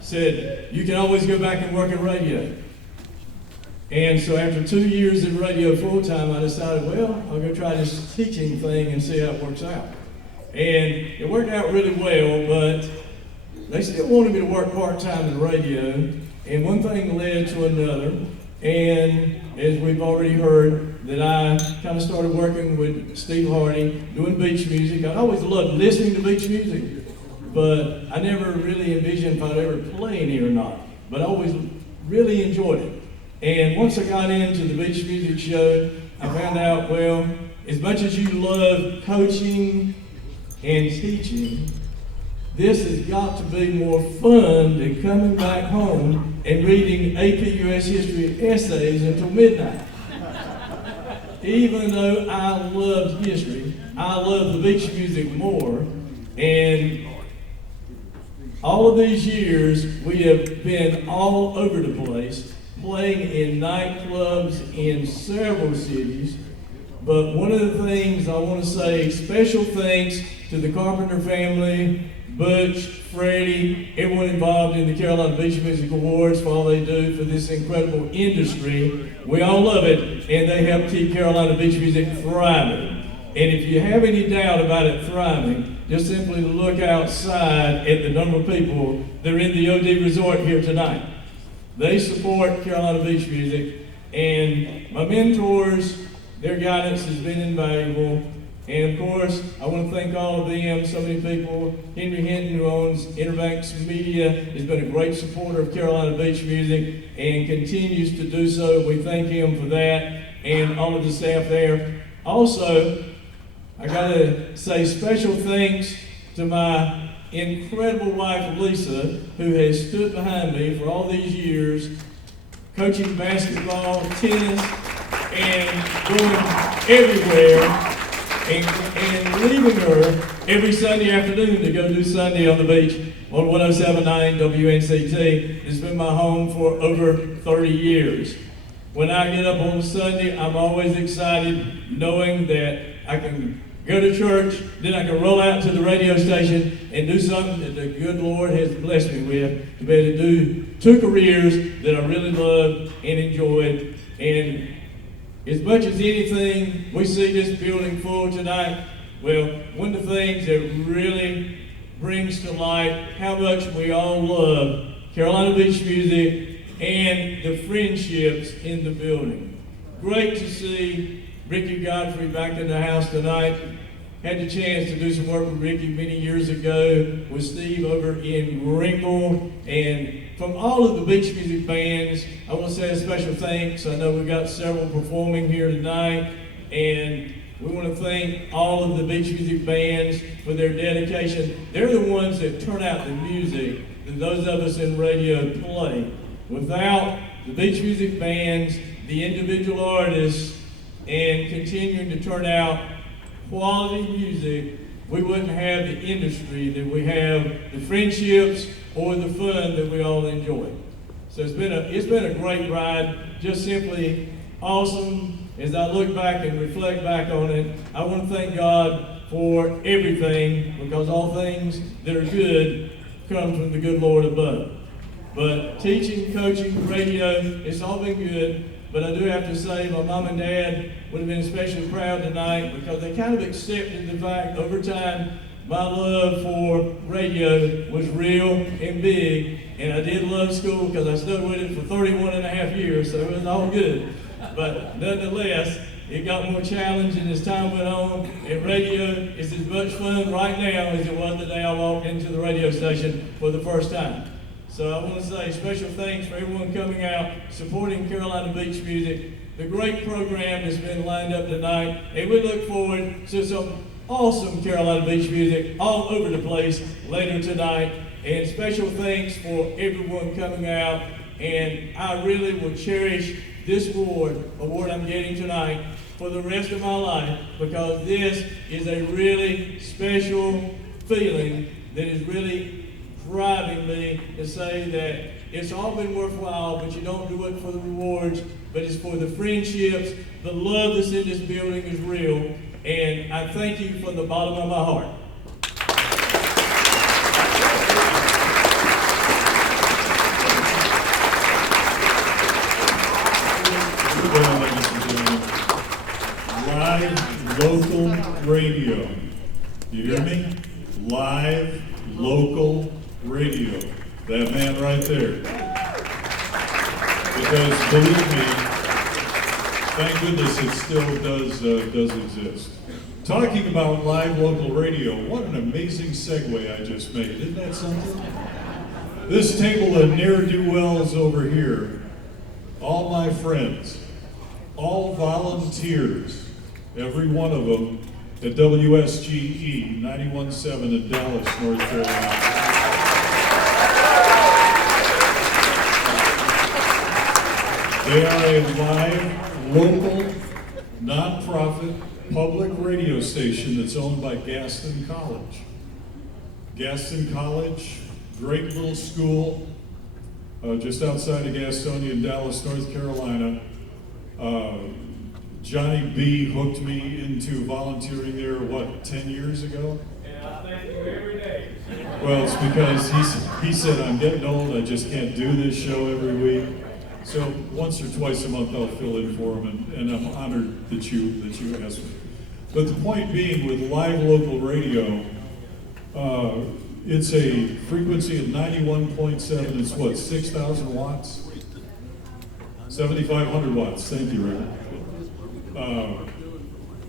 Said, you can always go back and work in radio. And so after 2 years in radio full-time, I decided, well, I'll go try this teaching thing and see how it works out. And it worked out really well, but they still wanted me to work part-time in radio. And one thing led to another. And as we've already heard, that I kind of started working with Steve Hardy, doing beach music. I always loved listening to beach music, but I never really envisioned if I'd ever play any or not. But I always really enjoyed it. And once I got into the beach music show, I found out, well, as much as you love coaching and teaching, this has got to be more fun than coming back home and reading AP US History essays until midnight. Even though I loved history, I love the beach music more. And all of these years, we have been all over the place, playing in nightclubs in several cities. But one of the things I want to say, special thanks to the Carpenter family, Butch, Freddie, everyone involved in the Carolina Beach Music Awards for all they do for this incredible industry. We all love it, and they help keep Carolina Beach music thriving. And if you have any doubt about it thriving, just simply look outside at the number of people that are in the OD Resort here tonight. They support Carolina Beach music, and my mentors, their guidance has been invaluable. And of course, I want to thank all of them, so many people. Henry Hinton, who owns Interbanks Media, has been a great supporter of Carolina Beach music and continues to do so. We thank him for that and all of the staff there. Also, I got to say special thanks to my incredible wife, Lisa, who has stood behind me for all these years, coaching basketball, tennis, and going everywhere. And leaving her every Sunday afternoon to go do Sunday on the beach on 107.9 WNCT. It's been my home for over 30 years. When I get up on Sunday, I'm always excited knowing that I can go to church, then I can roll out to the radio station and do something that the good Lord has blessed me with, to be able to do 2 careers that I really loved and enjoyed. And as much as anything, we see this building full tonight. Well, one of the things that really brings to light how much we all love Carolina Beach music and the friendships in the building. Great to see Ricky Godfrey back in the house tonight. Had the chance to do some work with Ricky many years ago with Steve over in Greenville. And from all of the beach music bands, I want to say a special thanks. I know we've got several performing here tonight, and we want to thank all of the beach music bands for their dedication. They're the ones that turn out the music that those of us in radio play. Without the beach music bands, the individual artists, and continuing to turn out quality music, we wouldn't have the industry that we have, the friendships or the fun that we all enjoy. So it's been a great ride, just simply awesome. As I look back and reflect back on it, I want to thank God for everything, because all things that are good come from the good Lord above. But teaching, coaching, radio, it's all been good. But I do have to say, my mom and dad would have been especially proud tonight, because they kind of accepted the fact over time my love for radio was real and big, and I did love school because I stuck with it for 31 and a half years, so it was all good. But nonetheless, it got more challenging as time went on, and radio is as much fun right now as it was the day I walked into the radio station for the first time. So I want to say special thanks for everyone coming out, supporting Carolina Beach music, the great program that's been lined up tonight, and we look forward to some awesome Carolina Beach music all over the place later tonight. And special thanks for everyone coming out, and I really will cherish this award I'm getting tonight for the rest of my life, because this is a really special feeling that is really driving me to say that it's all been worthwhile, but you don't do it for the rewards, but it's for the friendships. The love that's in this building is real, and I thank you from the bottom of my heart. Well, ladies and gentlemen, live local radio. You hear me? Live local radio. That man right there. Because believe me, thank goodness it still does exist. Talking about live local radio, what an amazing segue I just made. Isn't that something? This table of ne'er-do-wells over here, all my friends, all volunteers, every one of them at WSGE 91.7 in Dallas, North Carolina. They are a live, local, nonprofit, public radio station that's owned by Gaston College. Gaston College, great little school, just outside of Gastonia in Dallas, North Carolina. Johnny B hooked me into volunteering there, 10 years ago? And I thank you every day. Well, it's because he said, I'm getting old, I just can't do this show every week. So once or twice a month I'll fill in for him, and I'm honored that you asked me. But the point being, with live local radio, it's a frequency of 91.7, it's what, 6,000 watts? 7,500 watts, thank you, Rick.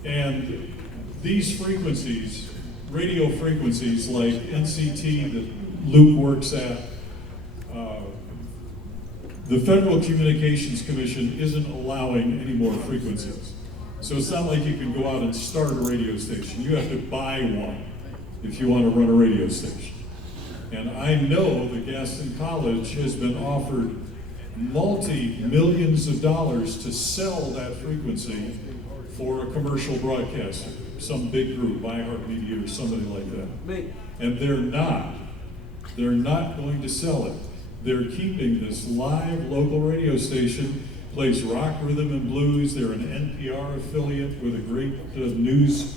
And these frequencies, radio frequencies like NCT that Luke works at, the Federal Communications Commission isn't allowing any more frequencies. So it's not like you can go out and start a radio station. You have to buy one if you want to run a radio station. And I know that Gaston College has been offered multi-millions of dollars to sell that frequency for a commercial broadcaster, some big group, iHeartMedia or somebody like that. And they're not going to sell it. They're keeping this live local radio station, plays rock, rhythm, and blues. They're an NPR affiliate with a great news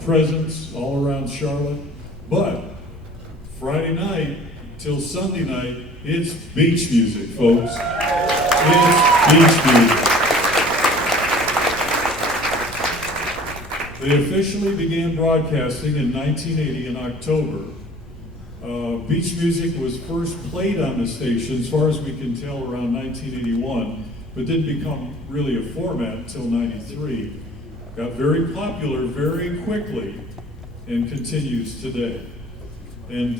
presence all around Charlotte. But Friday night till Sunday night, it's beach music, folks. It's beach music. They officially began broadcasting in 1980 in October. Beach music was first played on the station, as far as we can tell, around 1981, but didn't become really a format until 93. Got very popular very quickly and continues today. And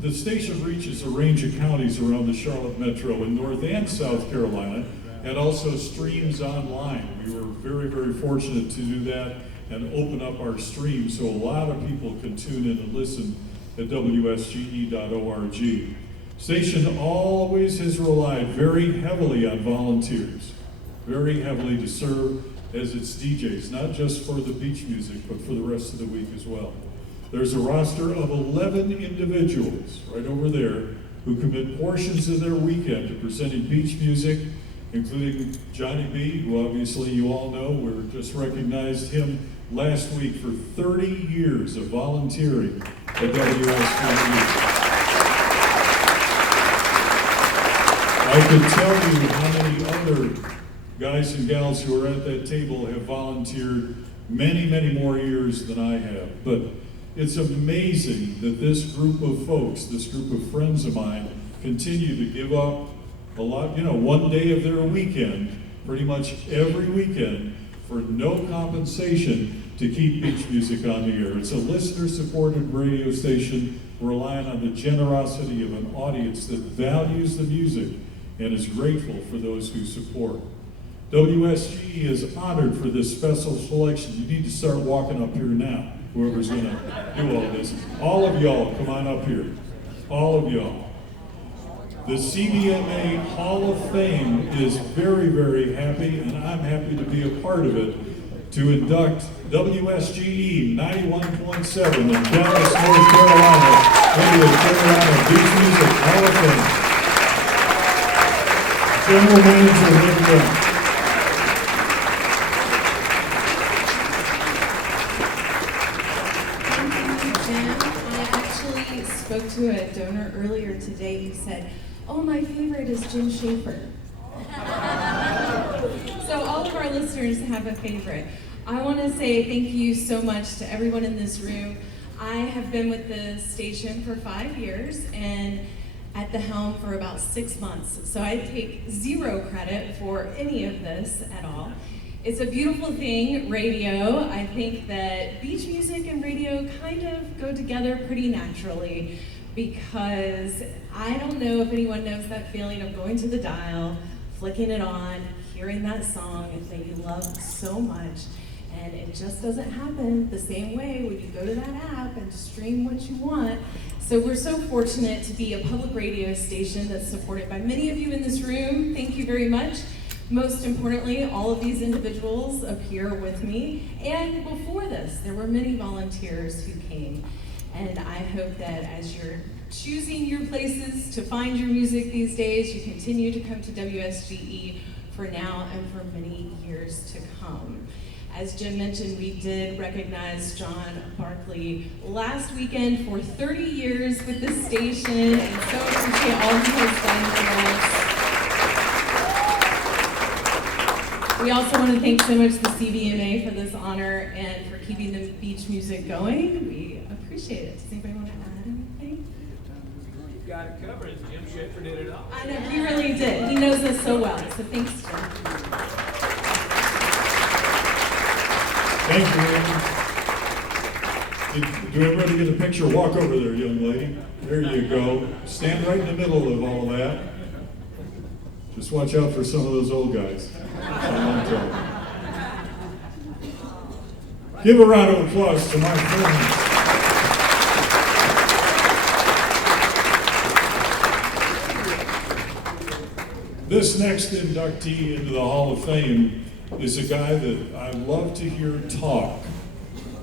the station reaches a range of counties around the Charlotte Metro in North and South Carolina, and also streams online. We were very, very fortunate to do that and open up our stream so a lot of people can tune in and listen at WSGE.org. Station always has relied very heavily on volunteers, very heavily to serve as its DJs, not just for the beach music, but for the rest of the week as well. There's a roster of 11 individuals right over there who commit portions of their weekend to presenting beach music, including Johnny B, who obviously you all know. We just recognized him last week for 30 years of volunteering at WSGE. I could tell you how many other guys and gals who are at that table have volunteered many, many more years than I have. But it's amazing that this group of folks, this group of friends of mine, continue to give up a lot, one day of their weekend pretty much every weekend for no compensation to keep beach music on the air. It's a listener-supported radio station relying on the generosity of an audience that values the music and is grateful for those who support. WSGE is honored for this special selection. You need to start walking up here now, whoever's gonna do all this. All of y'all, come on up here. All of y'all. The CDMA Hall of Fame is very, very happy, and I'm happy to be a part of it, to induct WSGE 91.7 in Dallas, North Carolina, into the Carolina Beach Music Hall of Fame. General Manager Rick Young. Spoke to a donor earlier today who said, "Oh, my favorite is Jim Schaefer." So all of our listeners have a favorite. I want to say thank you so much to everyone in this room. I have been with the station for 5 years and at the helm for about 6 months. So I take zero credit for any of this at all. It's a beautiful thing, radio. I think that beach music and radio kind of go together pretty naturally, because I don't know if anyone knows that feeling of going to the dial, flicking it on, hearing that song that you love so much, and it just doesn't happen the same way when you go to that app and stream what you want. So we're so fortunate to be a public radio station that's supported by many of you in this room. Thank you very much. Most importantly, all of these individuals up here with me, and before this, there were many volunteers who came. And I hope that as you're choosing your places to find your music these days, you continue to come to WSGE for now and for many years to come. As Jim mentioned, we did recognize John Barkley last weekend for 30 years with the station, and so appreciate all he has done for us. We also want to thank so much the CBMA for this honor and for keeping the beach music going. We appreciate it. Does anybody want to add anything? You got it covered. Jim Schaefer did it all. I know, he really did. He knows us so well. So thanks, Jim. Thank you, Andy. Do everybody get a picture? Walk over there, young lady. There you go. Stand right in the middle of all of that. Just watch out for some of those old guys. Give a round of applause to my friends. This next inductee into the Hall of Fame is a guy that I love to hear talk,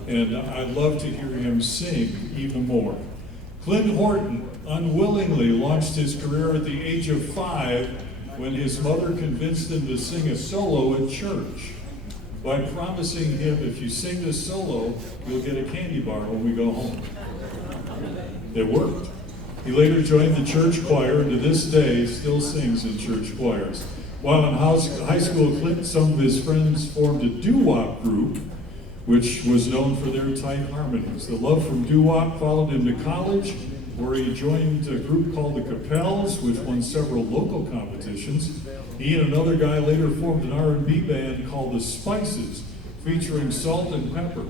and I love to hear him sing even more. Clint Horton unwillingly launched his career at the age of 5 when his mother convinced him to sing a solo at church by promising him, if you sing this solo, you'll get a candy bar when we go home. It worked. He later joined the church choir, and to this day still sings in church choirs. While in high school, Clint and some of his friends formed a doo-wop group, which was known for their tight harmonies. The love from doo-wop followed him to college, where he joined a group called the Capels, which won several local competitions. He and another guy later formed an R&B band called the Spices, featuring Salt and Pepper.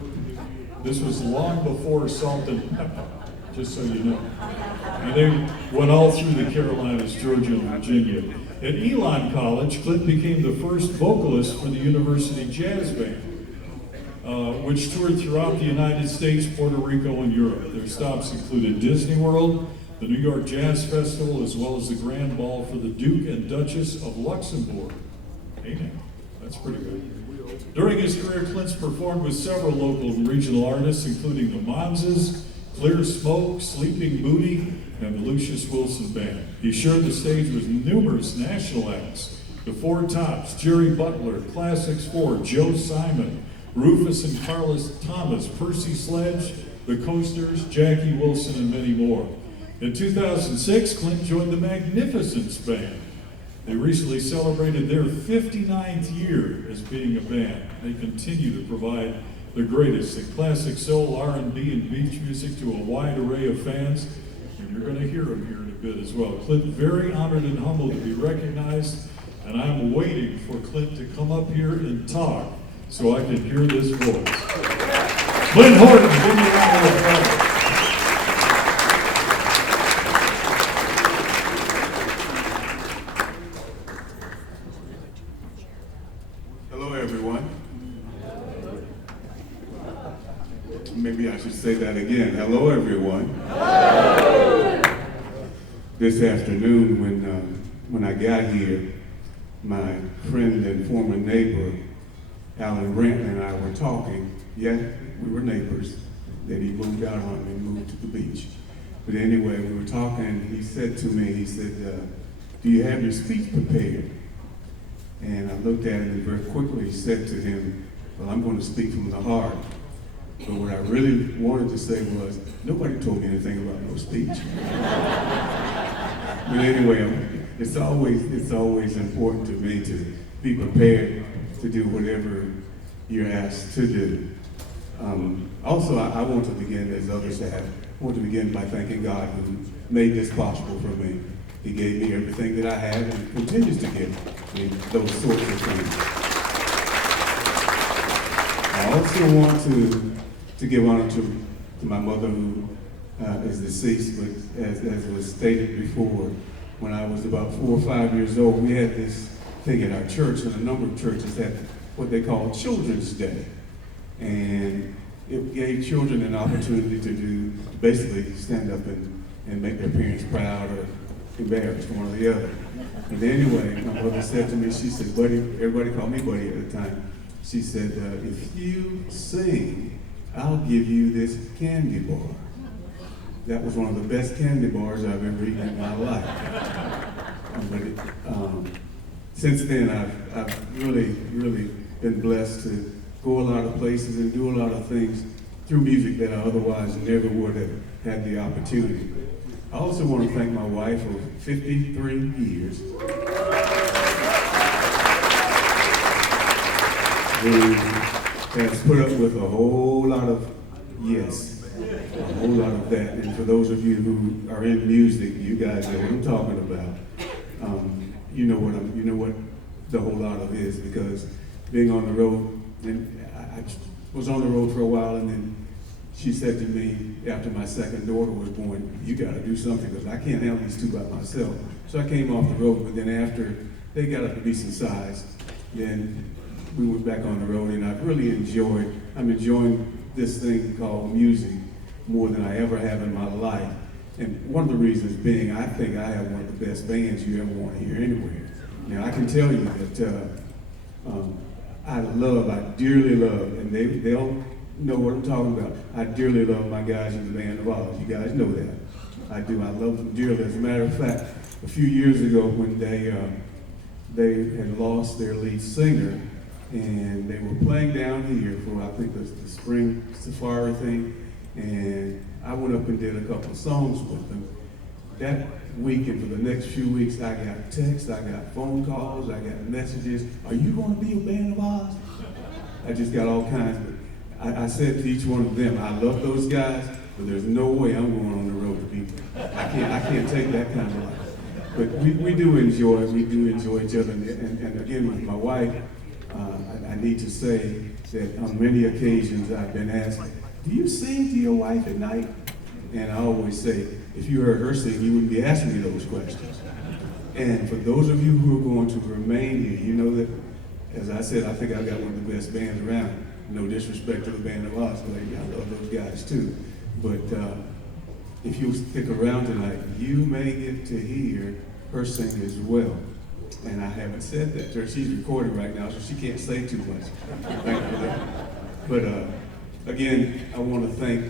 This was long before Salt and Pepper, just so you know. And they went all through the Carolinas, Georgia, and Virginia. At Elon College, Clint became the first vocalist for the University Jazz Band, which toured throughout the United States, Puerto Rico, and Europe. Their stops included Disney World, the New York Jazz Festival, as well as the Grand Ball for the Duke and Duchess of Luxembourg. Hey now, that's pretty good. During his career, Clint's performed with several local and regional artists, including the Monzas, Clear Smoke, Sleeping Booty, and the Lucius Wilson Band. He shared the stage with numerous national acts: the Four Tops, Jerry Butler, Classics 4, Joe Simon, Rufus and Carlos Thomas, Percy Sledge, the Coasters, Jackie Wilson, and many more. In 2006, Clint joined the Magnificence Band. They recently celebrated their 59th year as being a band. They continue to provide the greatest in classic soul, R&B, and beach music to a wide array of fans, and you're going to hear them here in a bit as well. Clint, very honored and humbled to be recognized and I'm waiting for Clint to come up here and talk so I can hear this voice. Clint Horton, give me a round of applause. Hello, everyone. Maybe I should say that again. Hello, everyone. This afternoon, when I got here, my friend and former neighbor, Alan Brantley, and I were talking. Yeah, we were neighbors. Then he moved out on me and moved to the beach. But anyway, we were talking, and he said to me, he said, do you have your speech prepared? And I looked at him and very quickly said to him, well, I'm going to speak from the heart. But what I really wanted to say was, nobody told me anything about no speech. But anyway, it's always important to me to be prepared to do whatever you're asked to do. Also, I want to begin, as others have, I want to begin by thanking God who made this possible for me. He gave me everything that I have and continues to give me those sorts of things. I also want to give honor to my mother, who is deceased, but as was stated before, when I was about 4 or 5 years old, we had this thing at our church, and a number of churches had what they call Children's Day. And it gave children an opportunity to basically stand up and make their parents proud or embarrassed, one or the other. But anyway, my mother said to me, she said, Buddy, everybody called me Buddy at the time. She said, if you sing, I'll give you this candy bar. That was one of the best candy bars I've ever eaten in my life. Since then, I've really been blessed to go a lot of places and do a lot of things through music that I otherwise never would have had the opportunity. I also want to thank my wife for 53 years, who has put up with a whole lot of yes, a whole lot of that. And for those of you who are in music, you guys know what I'm talking about. You know what the whole lot of is, because being on the road, and I was on the road for a while, and then she said to me after my second daughter was born, you got to do something, because I can't handle these two by myself. So I came off the road, but then after they got up to decent size, then we went back on the road, and I'm enjoying this thing called music more than I ever have in my life. And one of the reasons being, I think I have one of the best bands you ever want to hear anywhere. Now, I can tell you that I dearly love, and they'll know what I'm talking about. I dearly love my guys in the Band of Oz. You guys know that. I do. I love them dearly. As a matter of fact, a few years ago when they had lost their lead singer, and they were playing down here for, I think, the spring safari thing, and I went up and did a couple of songs with them. That week and for the next few weeks, I got texts, I got phone calls, I got messages. Are you going to be a Band of Oz? I just got all kinds. But I said to each one of them, I love those guys, but there's no way I'm going on the road to beat them. I can't take that kind of life. But we do enjoy each other. And again, with my wife, I need to say that on many occasions I've been asked, do you sing to your wife at night? And I always say, if you heard her sing, you wouldn't be asking me those questions. And for those of you who are going to remain here, you know that, as I said, I think I've got one of the best bands around. No disrespect to the Band of Oz, but I love those guys too. But if you stick around tonight, you may get to hear her sing as well. And I haven't said that to her. She's recording right now, so she can't say too much. Thank you for that. But again, I want to thank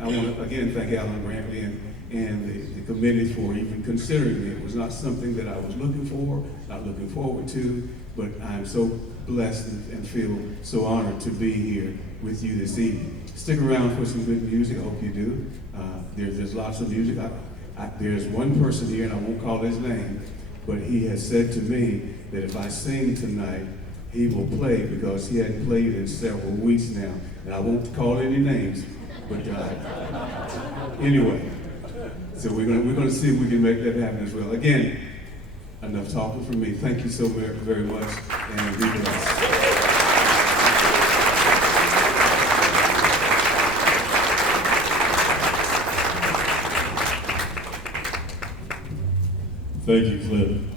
Alan Brantley and the committee for even considering me. It was not something that I was looking for, not looking forward to, but I'm so blessed and feel so honored to be here with you this evening. Stick around for some good music. I hope you do. There's lots of music. There's one person here, and I won't call his name, but he has said to me that if I sing tonight, he will play, because he hadn't played in several weeks now. And I won't call any names, but anyway. So we're going to see if we can make that happen as well. Again, enough talking from me. Thank you so very, very much, and be blessed. Thank you, Clint.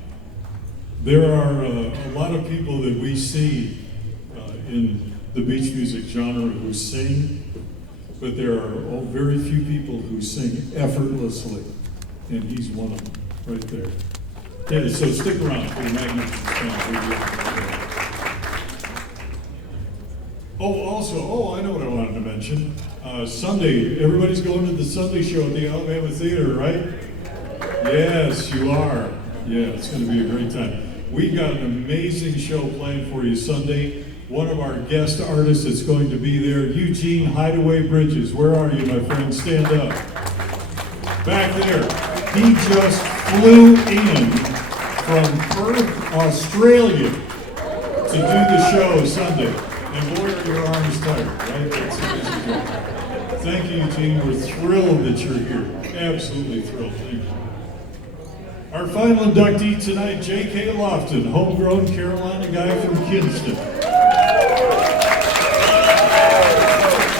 There are a lot of people that we see in the beach music genre who sing, but there are very few people who sing effortlessly, and he's one of them, right there. Yeah, so stick around for the magnificent sound. I know what I wanted to mention. Sunday, everybody's going to the Sunday show at the Alabama Theater, right? Yes, you are. Yeah, it's going to be a great time. We got an amazing show planned for you Sunday. One of our guest artists that's going to be there, Eugene Hideaway Bridges. Where are you, my friend? Stand up. Back there. He just flew in from Perth, Australia to do the show Sunday. And boy, are your arms tired, right? That's amazing. Thank you, Eugene. We're thrilled that you're here. Absolutely thrilled. Thank you. Our final inductee tonight, J.K. Lofton, homegrown Carolina guy from Kinston.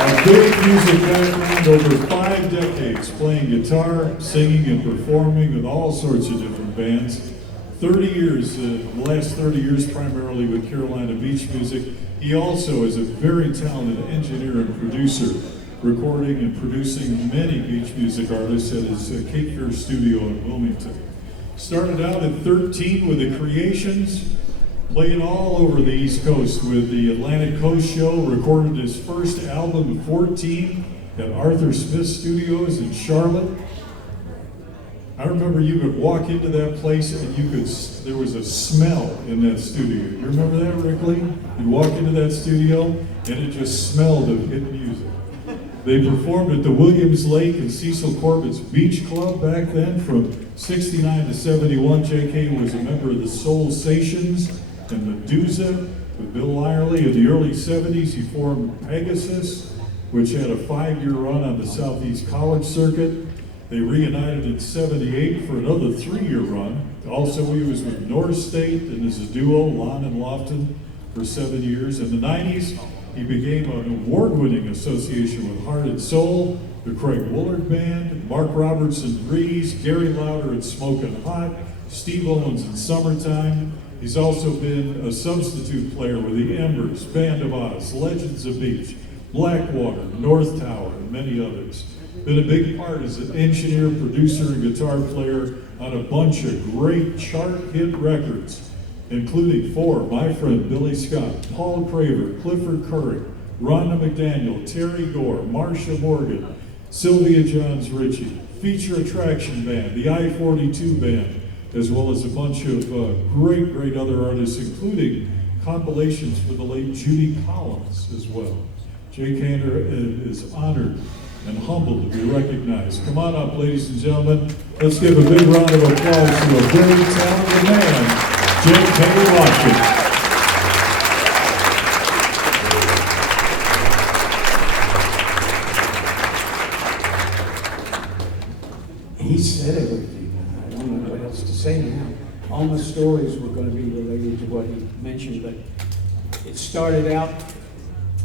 A big music background, over 5 decades, playing guitar, singing, and performing with all sorts of different bands. 30 years, the last 30 years primarily with Carolina Beach Music. He also is a very talented engineer and producer, recording and producing many beach music artists at his Cape Fear studio in Wilmington. Started out at 13 with the Creations, playing all over the East Coast with the Atlantic Coast Show, recorded his first album at 14 at Arthur Smith Studios in Charlotte. I remember you could walk into that place and there was a smell in that studio. You remember that, Rick Lee? You'd walk into that studio and it just smelled of hit music. They performed at the Williams Lake and Cecil Corbett's Beach Club back then. From 69 to 71, J.K. was a member of the Soul Stations and Medusa with Bill Lyerly. In the early 70s, he formed Pegasus, which had a 5-year run on the Southeast College circuit. They reunited in 78 for another 3-year run. Also, he was with North State and as a duo, Lon and Lofton, for 7 years. In the 90s, he became an award-winning association with Heart and Soul, the Craig Woolard Band, Mark Robertson Breeze, Gary Lauder at Smokin' Hot, Steve Owens in Summertime. He's also been a substitute player with the Embers, Band of Oz, Legends of Beach, Blackwater, North Tower, and many others. Been a big part as an engineer, producer, and guitar player on a bunch of great chart hit records, including for my friend Billy Scott, Paul Craver, Clifford Curry, Rhonda McDaniel, Terry Gore, Marsha Morgan, Sylvia Johns Ritchie, Feature Attraction Band, the I-42 Band, as well as a bunch of great other artists, including compilations for the late Judy Collins as well. Jay Cantor is honored and humbled to be recognized. Come on up, ladies and gentlemen. Let's give a big round of applause to a very talented man, J.K. Lofton. He said everything. I don't know what else to say now. All my stories were going to be related to what he mentioned, but it started out,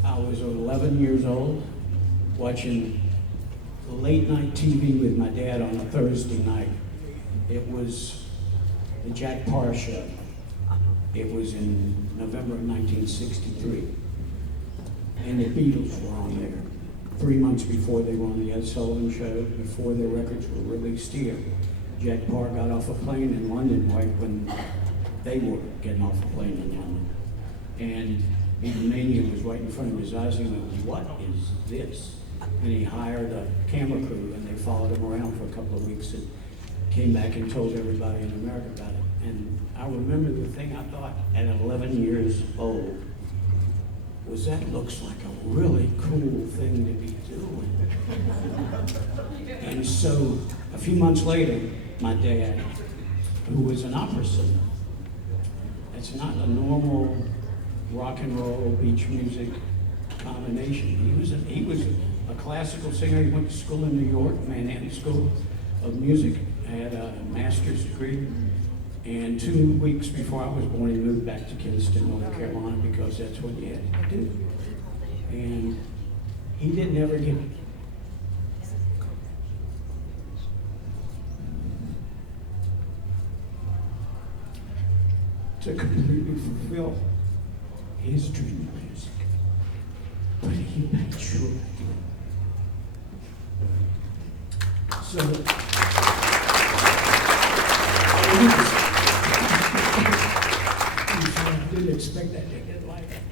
I was 11 years old, watching late night TV with my dad on a Thursday night. It was the Jack Parr Show. It was in November of 1963. And the Beatles were on there. 3 months before they were on the Ed Sullivan Show, before their records were released here. Jack Parr got off a plane in London right when they were getting off a plane in London. And Beatlemania was right in front of his eyes. He went, "What is this?" And he hired a camera crew and they followed him around for a couple of weeks and came back and told everybody in America about it. And I remember the thing I thought at 11 years old was, that looks like a really cool thing to be doing. And so a few months later, my dad, who was an opera singer, it's not a normal rock and roll beach music combination. He was a classical singer. He went to school in New York, Manhattan School of Music, had a master's degree, And 2 weeks before I was born, he moved back to Kinston, North Carolina, because that's what he had to do. And he didn't ever get to completely fulfill his dream of music. But he made sure I did. So, I didn't expect that to get like that.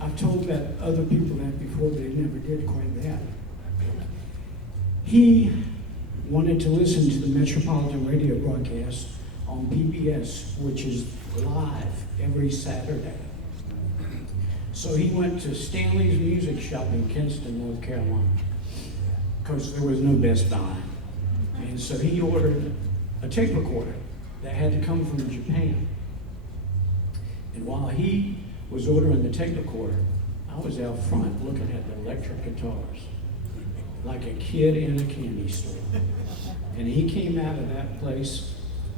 I've told that other people that before, but they never did quite that. He wanted to listen to the Metropolitan Radio broadcast on PBS, which is live every Saturday. So he went to Stanley's Music Shop in Kinston, North Carolina, because there was no Best Buy. And so he ordered a tape recorder that had to come from Japan. And while he was ordering the tape recorder, I was out front looking at the electric guitars, like a kid in a candy store. And he came out of that place,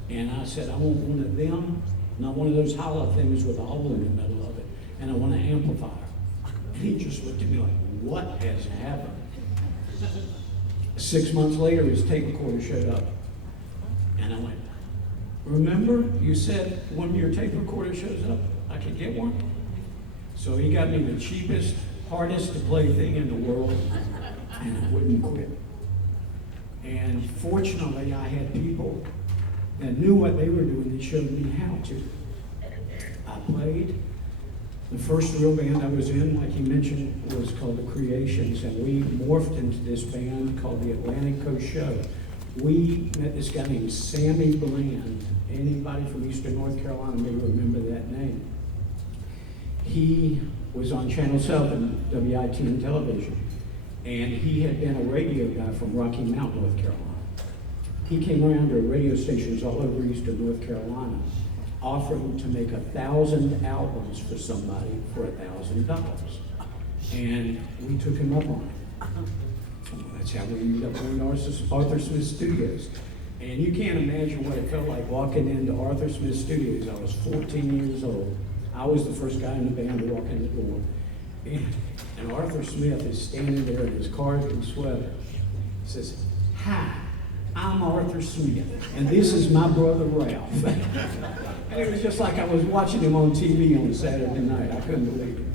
and I said, I want one of them, not one of those hollow things with a hole in the middle of it, and I want an amplifier. And he just looked at me like, what has happened? 6 months later, his tape recorder showed up. And I went, remember you said when your tape recorder shows up, I could get one? So he got me the cheapest, hardest to play thing in the world, and I wouldn't quit. And fortunately, I had people that knew what they were doing that showed me how to. I played. The first real band I was in, like he mentioned, was called The Creations, and we morphed into this band called the Atlantic Coast Show. We met this guy named Sammy Bland. Anybody from Eastern North Carolina may remember that name. He was on Channel 7, WITN television, and he had been a radio guy from Rocky Mount, North Carolina. He came around to radio stations all over Eastern North Carolina, offering to make 1,000 albums for somebody for $1,000. And we took him up on it. That's how we ended up going to Arthur Smith Studios. And you can't imagine what it felt like walking into Arthur Smith Studios. I was 14 years old. I was the first guy in the band to walk in the door. And Arthur Smith is standing there in his cardigan sweater. He says, hi, I'm Arthur Smith, and this is my brother Ralph. And it was just like I was watching him on TV on Saturday night. I couldn't believe it.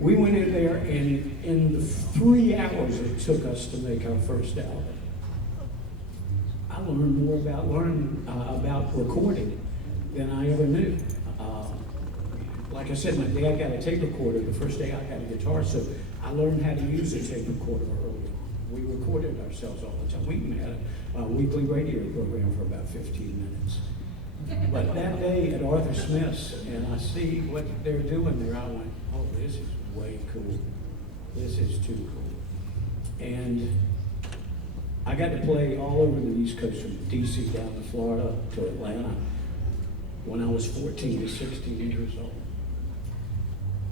We went in there, and in the 3 hours it took us to make our first album, I learned more about recording than I ever knew. Like I said, my dad got a tape recorder the first day I got a guitar, so I learned how to use a tape recorder early on. We recorded ourselves all the time. We even had a weekly radio program for about 15 minutes. But that day at Arthur Smith's, and I see what they're doing there, I went, oh, this is way cool. This is too cool. And I got to play all over the East Coast, from DC down to Florida to Atlanta, when I was 14 to 16 years old.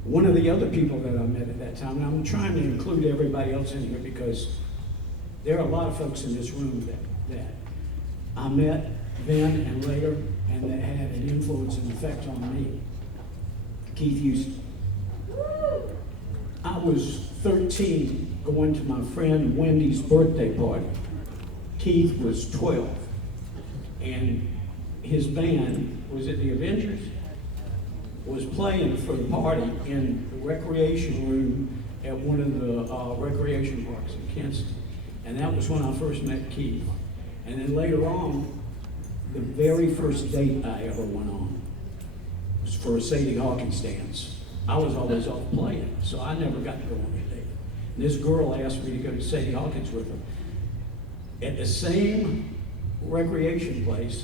One of the other people that I met at that time, and I'm trying to include everybody else in here because there are a lot of folks in this room that I met then and later, and that had an influence and effect on me. Keith Houston. I was 13 going to my friend Wendy's birthday party. Keith was 12, and his band, was it the Avengers, was playing for the party in the recreation room at one of the recreation parks in Kinston. And that was when I first met Keith. And then later on, the very first date I ever went on was for a Sadie Hawkins dance. I was always off playing, so I never got to go on a date. And this girl asked me to go to Sadie Hawkins with her. At the same recreation place,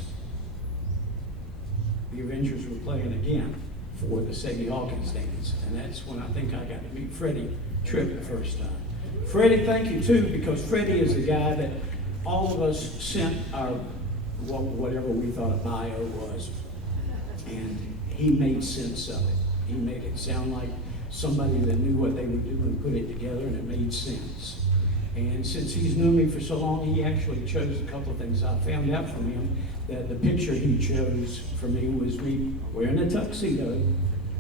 the Avengers were playing again for the Sadie Hawkins dance. And that's when I think I got to meet Freddie Tripp the first time. Freddie, thank you too, because Freddie is the guy that all of us sent our, whatever we thought a bio was. And he made sense of it. He made it sound like somebody that knew what they were doing, put it together, and it made sense. And since he's known me for so long, he actually chose a couple of things I found out from him that the picture he chose for me was me wearing a tuxedo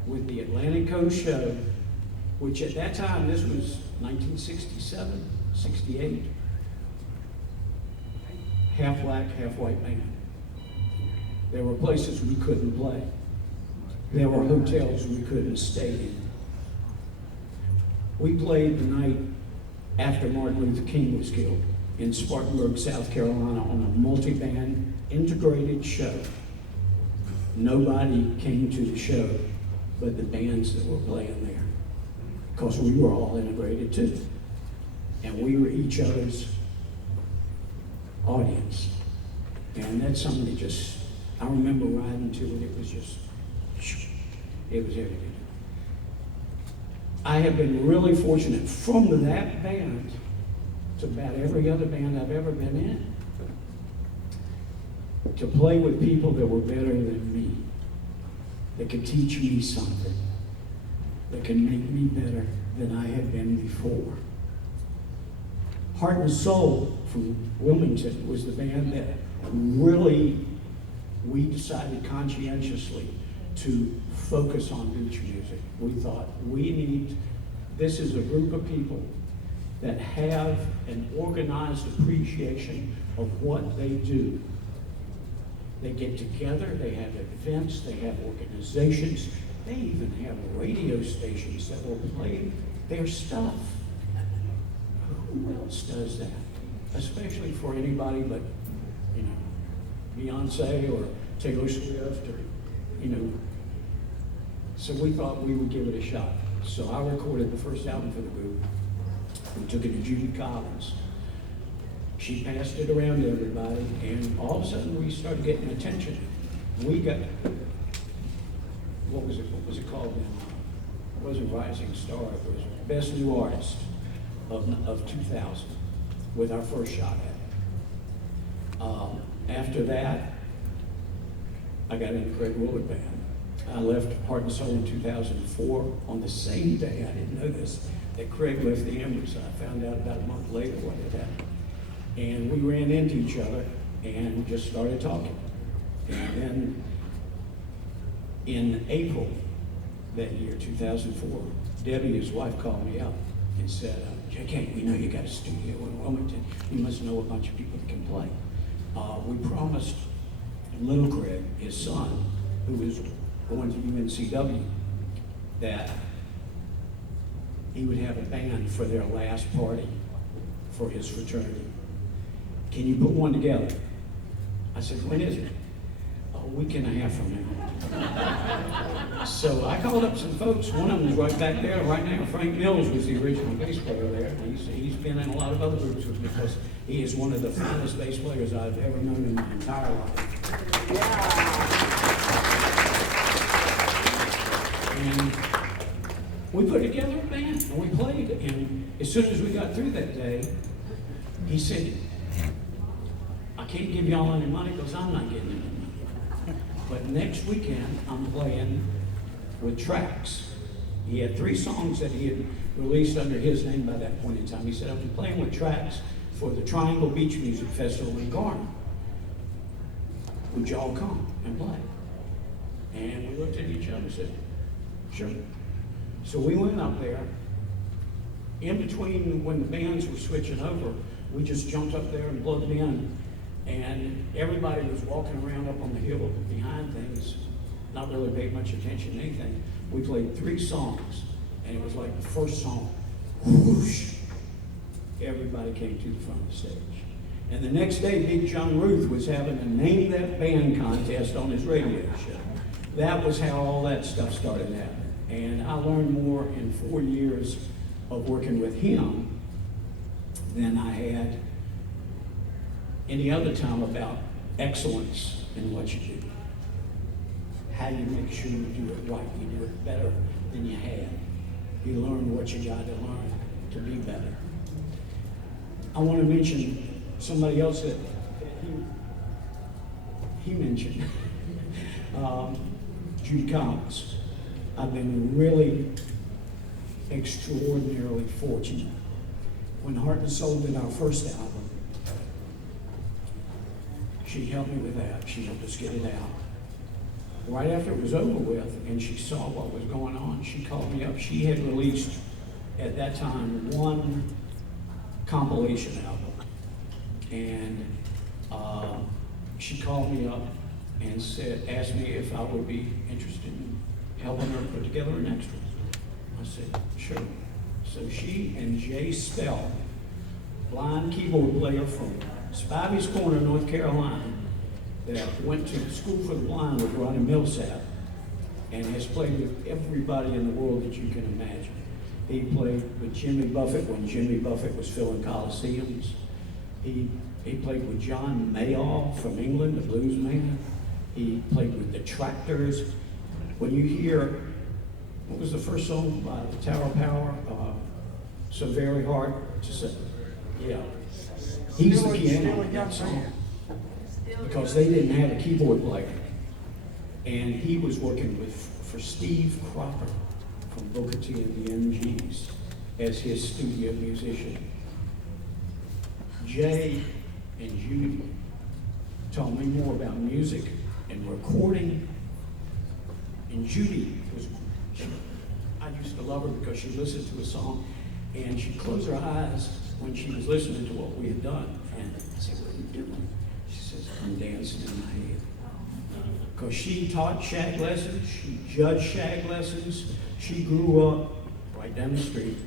with the Atlantic Coast Show, which at that time, this was 1967, 68, half black, half white band. There were places we couldn't play. There were hotels we couldn't stay in. We played the night after Martin Luther King was killed in Spartanburg, South Carolina, on a multi-band integrated show. Nobody came to the show but the bands that were playing there, because we were all integrated too. And we were each other's audience. And that's something that just, I remember riding to it, it was just, it was everything. I have been really fortunate from that band to about every other band I've ever been in to play with people that were better than me, that could teach me something, that can make me better than I had been before. Heart and Soul from Wilmington was the band that really we decided conscientiously to focus on beach music. We thought this is a group of people that have an organized appreciation of what they do. They get together, they have events, they have organizations, they even have radio stations that will play their stuff. Who else does that? Especially for anybody but, Beyonce or Taylor Swift or, So we thought we would give it a shot. So I recorded the first album for the group. We took it to Judy Collins. She passed it around to everybody, and all of a sudden we started getting attention. We got, what was it called now? It wasn't Rising Star, it was Best New Artist of 2000 with our first shot at it. After that, I got in the Craig Willard Band. I left Heart and Soul in 2004. On the same day, I didn't know this, that Craig left the Embers. I found out about a month later what had happened. And we ran into each other and just started talking. And then in April that year, 2004, Debbie, his wife, called me up and said, JK, we know you got a studio in Wilmington. You must know a bunch of people that can play. We promised little Craig, his son, who was going to UNCW, that he would have a band for their last party for his fraternity. Can you put one together? I said, when is it? A week and a half from now. So I called up some folks. One of them is right back there right now. Frank Mills was the original bass player there. He's been in a lot of other groups with me because he is one of the finest bass players I've ever known in my entire life. And we put together a band and we played. And as soon as we got through that day, he said, I can't give y'all any money because I'm not getting any money. But next weekend, I'm playing with Trax. He had 3 songs that he had released under his name by that point in time. He said, I'll be playing with Trax for the Triangle Beach Music Festival in Garner. Would y'all come and play? And we looked at each other and said, sure. So we went up there. In between when the bands were switching over, we just jumped up there and plugged in. And everybody was walking around up on the hill behind things, not really paid much attention to anything. We played 3 songs, and it was like the first song, whoosh, everybody came to the front of the stage. And the next day, Big John Ruth was having a Name That Band contest on his radio show. That was how all that stuff started happening. And I learned more in 4 years of working with him than I had any other time about excellence in what you do. How you make sure you do it right, you do it better than you had. You learn what you got to learn to be better. I want to mention somebody else that he mentioned, Judy Collins. I've been really extraordinarily fortunate. When Heart and Soul did our first album, She helped me with that. She helped us get it out. Right after it was over with and she saw what was going on, she called me up. She had released, at that time, one compilation album. And she called me up and asked me if I would be interested in helping her put together an extra. I said, sure. So she and Jay Spell, blind keyboard player from Spivey's Corner, North Carolina, that went to school for the blind with Ronnie Millsap and has played with everybody in the world that you can imagine. He played with Jimmy Buffett when Jimmy Buffett was filling Coliseums. He played with John Mayall from England, the blues man. He played with the Tractors. When you hear, what was the first song by the Tower of Power? So Very Hard to Say. Yeah. He's the piano in that song. Because they didn't have a keyboard player. And he was working for Steve Cropper from Booker T and the MGs as his studio musician. Jay and Judy taught me more about music and recording. And Judy I used to love her because she listened to a song and she'd close her eyes when she was listening to what we had done. And I said, what are you doing? She says, I'm dancing in my head. Because she taught shag lessons, she judged shag lessons, she grew up right down the street.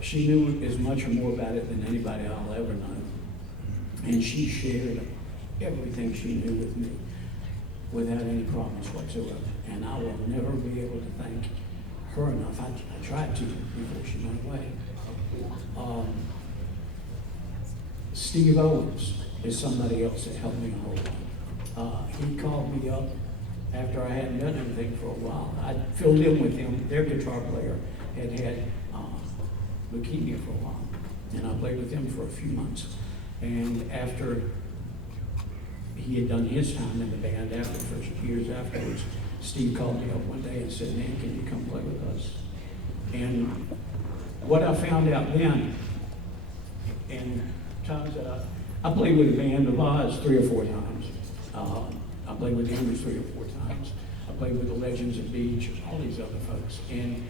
She knew as much or more about it than anybody I'll ever know. And she shared everything she knew with me without any problems whatsoever. And I will never be able to thank her enough. I tried to before she went away. Steve Owens is somebody else that helped me a whole lot. He called me up after I hadn't done anything for a while. I filled in with him. Their guitar player had leukemia for a while, and I played with him for a few months. And after he had done his time in the band, after the first years afterwards, Steve called me up one day and said, man, can you come play with us? And what I found out then, and times that I played with the band of Oz 3 or 4 times. I played with the Andrews 3 or 4 times. I played with the Legends of Beach, all these other folks. And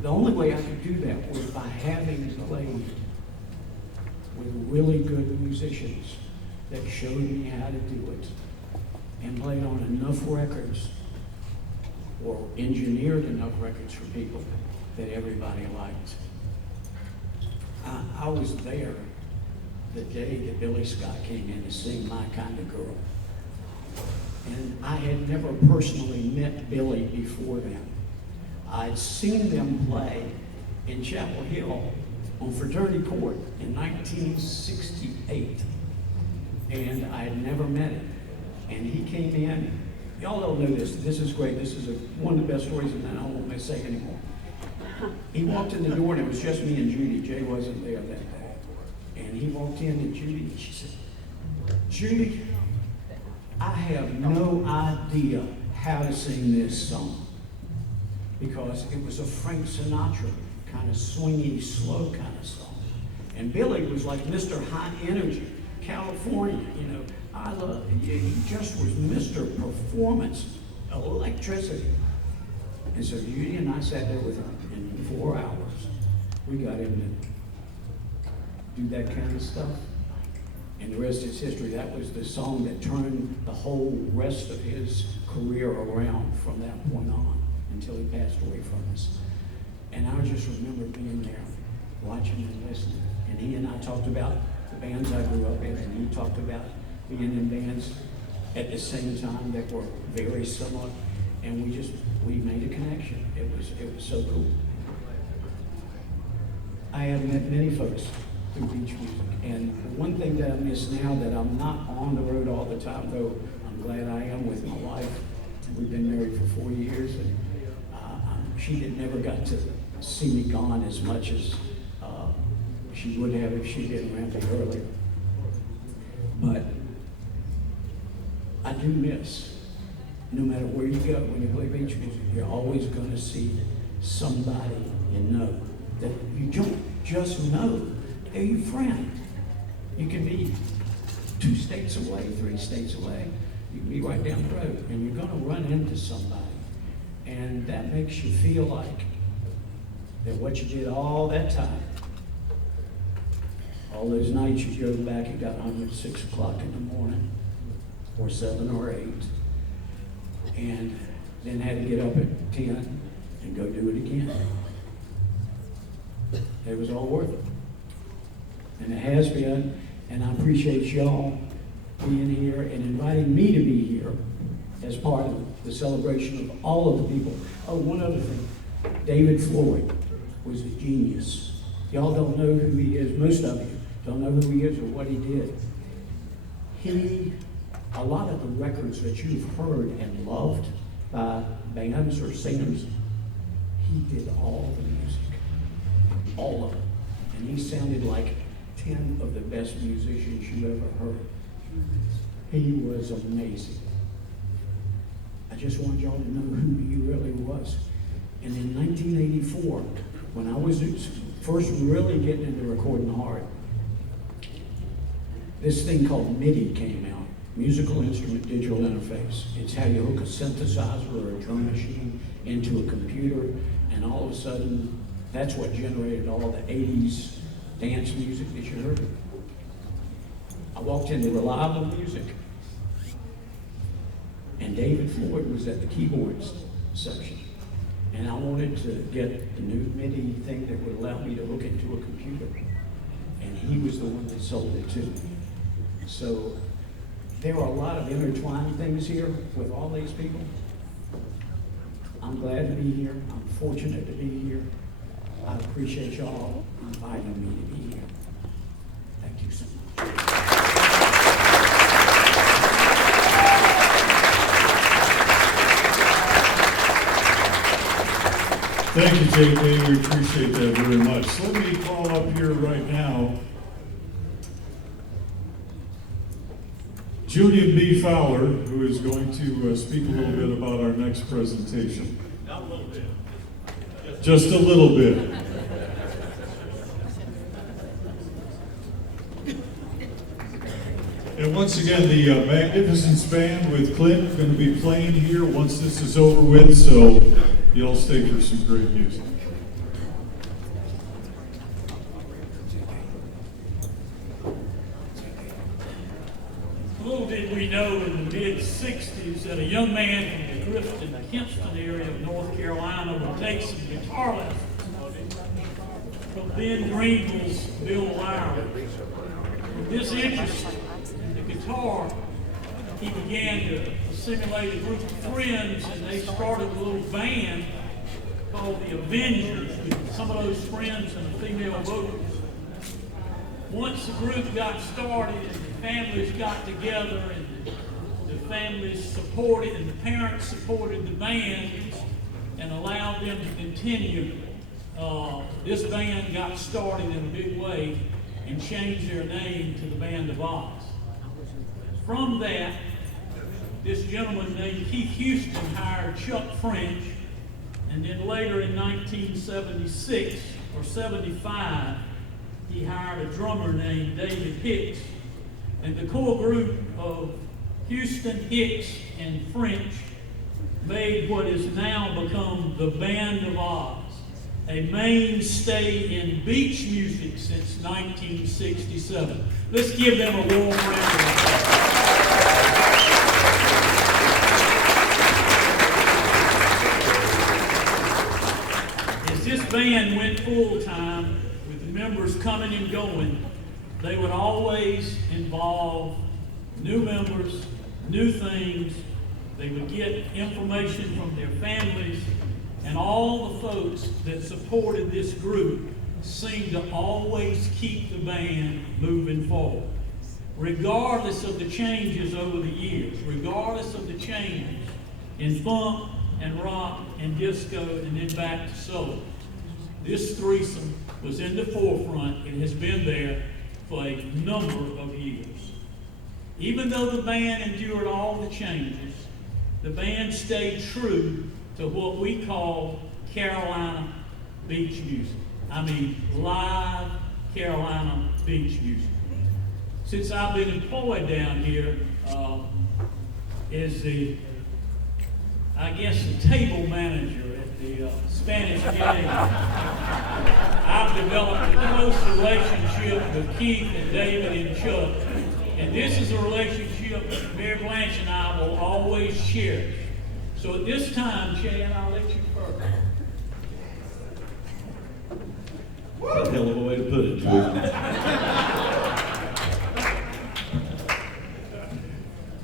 the only way I could do that was by having played with really good musicians that showed me how to do it and played on enough records or engineered enough records for people that everybody liked. I was there the day that Billy Scott came in to sing My Kind of Girl. And I had never personally met Billy before then. I'd seen them play in Chapel Hill on Fraternity Court in 1968. And I had never met him. And he came in, y'all don't know this, this is great, this is one of the best stories, and then I won't say anymore. He walked in the door and it was just me and Judy. Jay wasn't there that day. And he walked in and Judy, and she said, Judy, I have no idea how to sing this song. Because it was a Frank Sinatra kind of swingy, slow kind of song. And Billy was like Mr. High Energy, California, you know. He just was Mr. Performance, electricity. And so Judy and I sat there with him in 4 hours. We got him to do that kind of stuff. And the rest is history. That was the song that turned the whole rest of his career around from that point on until he passed away from us. And I just remember being there, watching and listening. And he and I talked about the bands I grew up in, and he talked about being in bands at the same time that were very similar. And we made a connection. It was so cool. I have met many folks through beach music. And the one thing that I miss now that I'm not on the road all the time, though I'm glad I am with my wife. We've been married for 4 years, and she never got to see me gone as much as she would have if she'd been around me earlier. But I do miss, no matter where you go, when you play beach music, you're always going to see somebody you know that you don't just know. They're your friend. You can be 2 states away, 3 states away. You can be right down the road, and you're gonna run into somebody. And that makes you feel like that what you did all that time, all those nights you go back and got home at 6 o'clock in the morning, or 7 or 8, and then had to get up at 10 and go do it again. It was all worth it. And it has been, and I appreciate y'all being here and inviting me to be here as part of the celebration of all of the people. Oh, one other thing. David Floyd was a genius. Y'all don't know who he is. Most of you don't know who he is or what he did. A lot of the records that you've heard and loved by bands or singers, he did all the music. All of it. And he sounded like 10 of the best musicians you ever heard. He was amazing. I just want y'all to know who he really was. And in 1984, when I was first really getting into recording hard, this thing called MIDI came out, Musical Instrument Digital Interface. It's how you hook a synthesizer or a drum machine into a computer, and all of a sudden, that's what generated all the 80s dance music that you heard. I walked into Reliable Music, and David Floyd was at the keyboards section. And I wanted to get the new MIDI thing that would allow me to hook it to a computer. And he was the one that sold it to me. So there are a lot of intertwined things here with all these people. I'm glad to be here. I'm fortunate to be here. I appreciate y'all inviting me to be here. Thank you so much. Thank you, JK. We appreciate that very much. So let me call up here right now Julian B. Fowler, who is going to speak a little bit about our next presentation. Not a little bit. Just a little bit. And once again, the Magnificence Band with Clint going to be playing here once this is over with, so y'all stay for some great music. Little did we know in the mid-60s that a young man from the Kinston area of North Carolina would take some guitar lessons from Ben Greenville's Bill Lowry. With this interest in the guitar, he began to assimilate a group of friends, and they started a little band called the Avengers, with some of those friends and a female vocalist. Once the group got started and the families got together and the families supported and the parents supported the band and allowed them to continue, this band got started in a big way and changed their name to the Band of Oz. From that, this gentleman named Keith Houston hired Chuck French, and then later in 1976 or 75, he hired a drummer named David Hicks. And the core group of Houston, Hicks, and French made what has now become the Band of Oz, a mainstay in beach music since 1967. Let's give them a warm round of applause. As this band went full-time, with the members coming and going, they would always involve new members, new things. They would get information from their families, and all the folks that supported this group seemed to always keep the band moving forward. Regardless of the changes over the years, regardless of the changes in funk and rock and disco and then back to soul, this threesome was in the forefront and has been there for a number of years. Even though the band endured all the changes, the band stayed true to what we call Carolina beach music. I mean, live Carolina beach music. since I've been employed down here, is the, I guess, the table manager at the Spanish game. I've developed a close relationship with Keith and David and Chuck. And this is a relationship that Mayor Blanche and I will always cherish. So at this time, Chad, I'll let you first. That's a hell of a way to put it, Julie.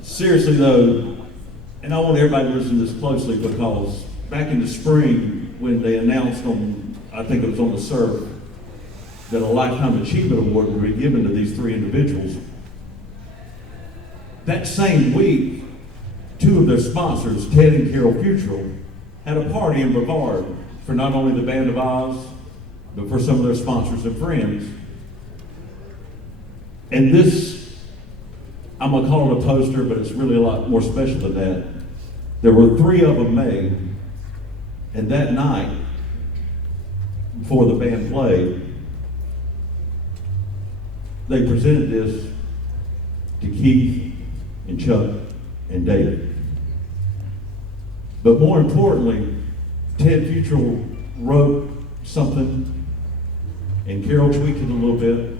Seriously though, and I want everybody to listen to this closely, because back in the spring, when they announced on, I think it was on the surf, that a Lifetime Achievement Award would be given to these three individuals, that same week, two of their sponsors, Ted and Carol Futrell, had a party in Brevard for not only the Band of Oz, but for some of their sponsors and friends. And this, I'm gonna call it a poster, but it's really a lot more special than that. There were 3 of them made, and that night, before the band played, they presented this to Keith and Chuck and David. But more importantly, Ted Futrell wrote something, and Carol tweaked it a little bit,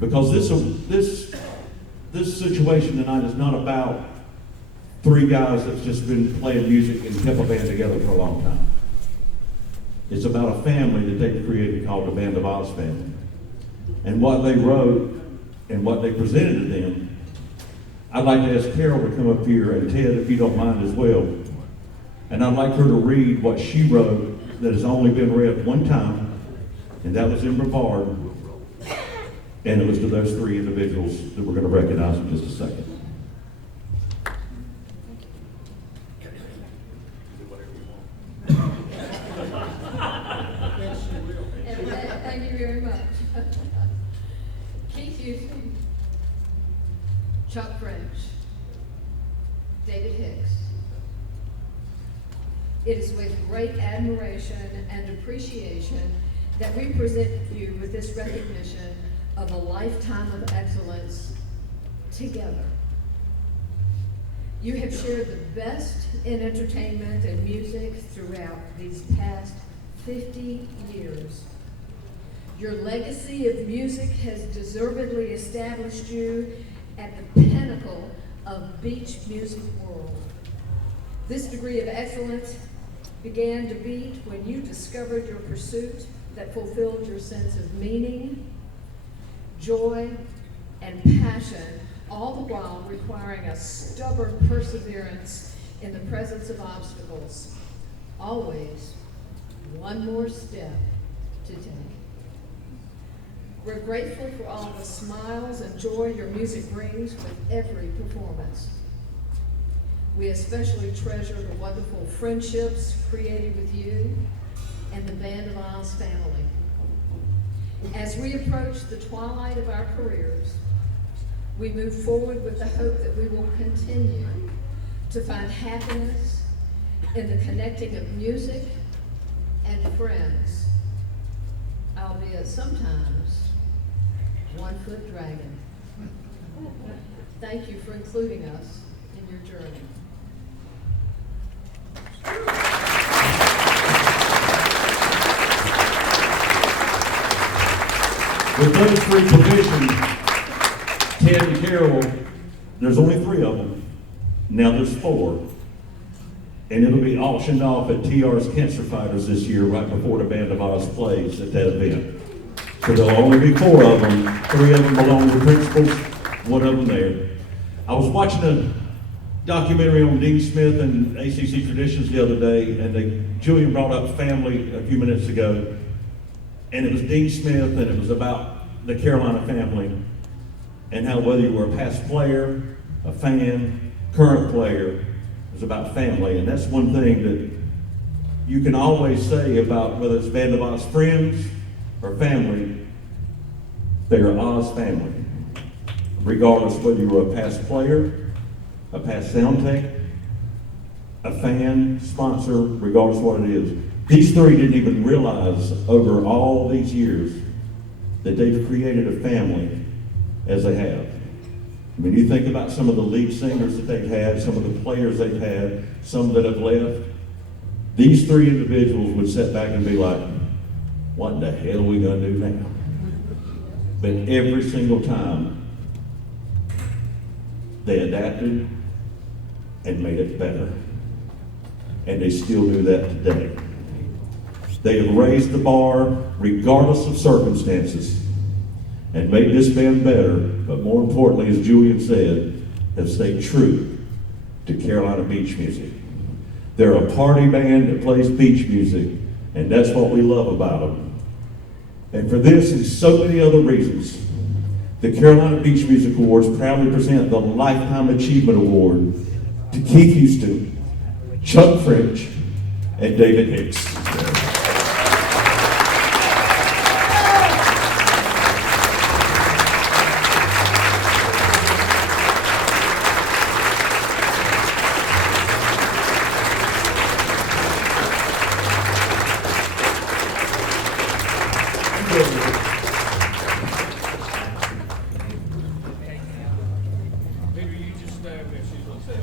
because this situation tonight is not about 3 guys that's just been playing music and kept a band together for a long time. It's about a family that they've created called the Band of Oz family. And what they wrote and what they presented to them, I'd like to ask Carol to come up here, and Ted, if you don't mind as well. And I'd like her to read what she wrote that has only been read one time, and that was in Brevard, and it was to those 3 individuals that we're going to recognize in just a second. Thank you very much. Keith Houston, Chuck French, David Hicks. It is with great admiration and appreciation that we present you with this recognition of a lifetime of excellence together. You have shared the best in entertainment and music throughout these past 50 years. Your legacy of music has deservedly established you at the pinnacle of beach music world. This degree of excellence began to beat when you discovered your pursuit that fulfilled your sense of meaning, joy, and passion, all the while requiring a stubborn perseverance in the presence of obstacles. Always one more step to take. We're grateful for all the smiles and joy your music brings with every performance. We especially treasure the wonderful friendships created with you and the Band of Oz family. As we approach the twilight of our careers, we move forward with the hope that we will continue to find happiness in the connecting of music and friends, albeit sometimes one-foot dragon. Thank you for including us in your journey. With those 3 positions, Ted and Carol, there's only 3 of them. Now there's 4. And it'll be auctioned off at TR's Cancer Fighters this year, right before the Band of Oz plays at that event. So there'll only be 4 of them. 3 of them belong to the principals, 1 of them there. I was watching a documentary on Dean Smith and ACC Traditions the other day, and Julian brought up family a few minutes ago. And it was Dean Smith, and it was about the Carolina family, and how whether you were a past player, a fan, current player, it was about family. And that's one thing that you can always say about whether it's Band of Oz friends or family, they are Oz family. Regardless whether you were a past player, a past sound tech, a fan, sponsor, regardless of what it is. These 3 didn't even realize over all these years that they've created a family as they have. I mean, you think about some of the lead singers that they've had, some of the players they've had, some that have left. These three individuals would sit back and be like, what in the hell are we gonna do now? But every single time, they adapted and made it better. And they still do that today. They have raised the bar regardless of circumstances and made this band better, but more importantly, as Julian said, have stayed true to Carolina beach music. They're a party band that plays beach music, and that's what we love about them. And for this and so many other reasons, the Carolina Beach Music Awards proudly present the Lifetime Achievement Award to Keith Houston, Chuck French, and David Hicks. Peter, you just stay there. She's gonna say.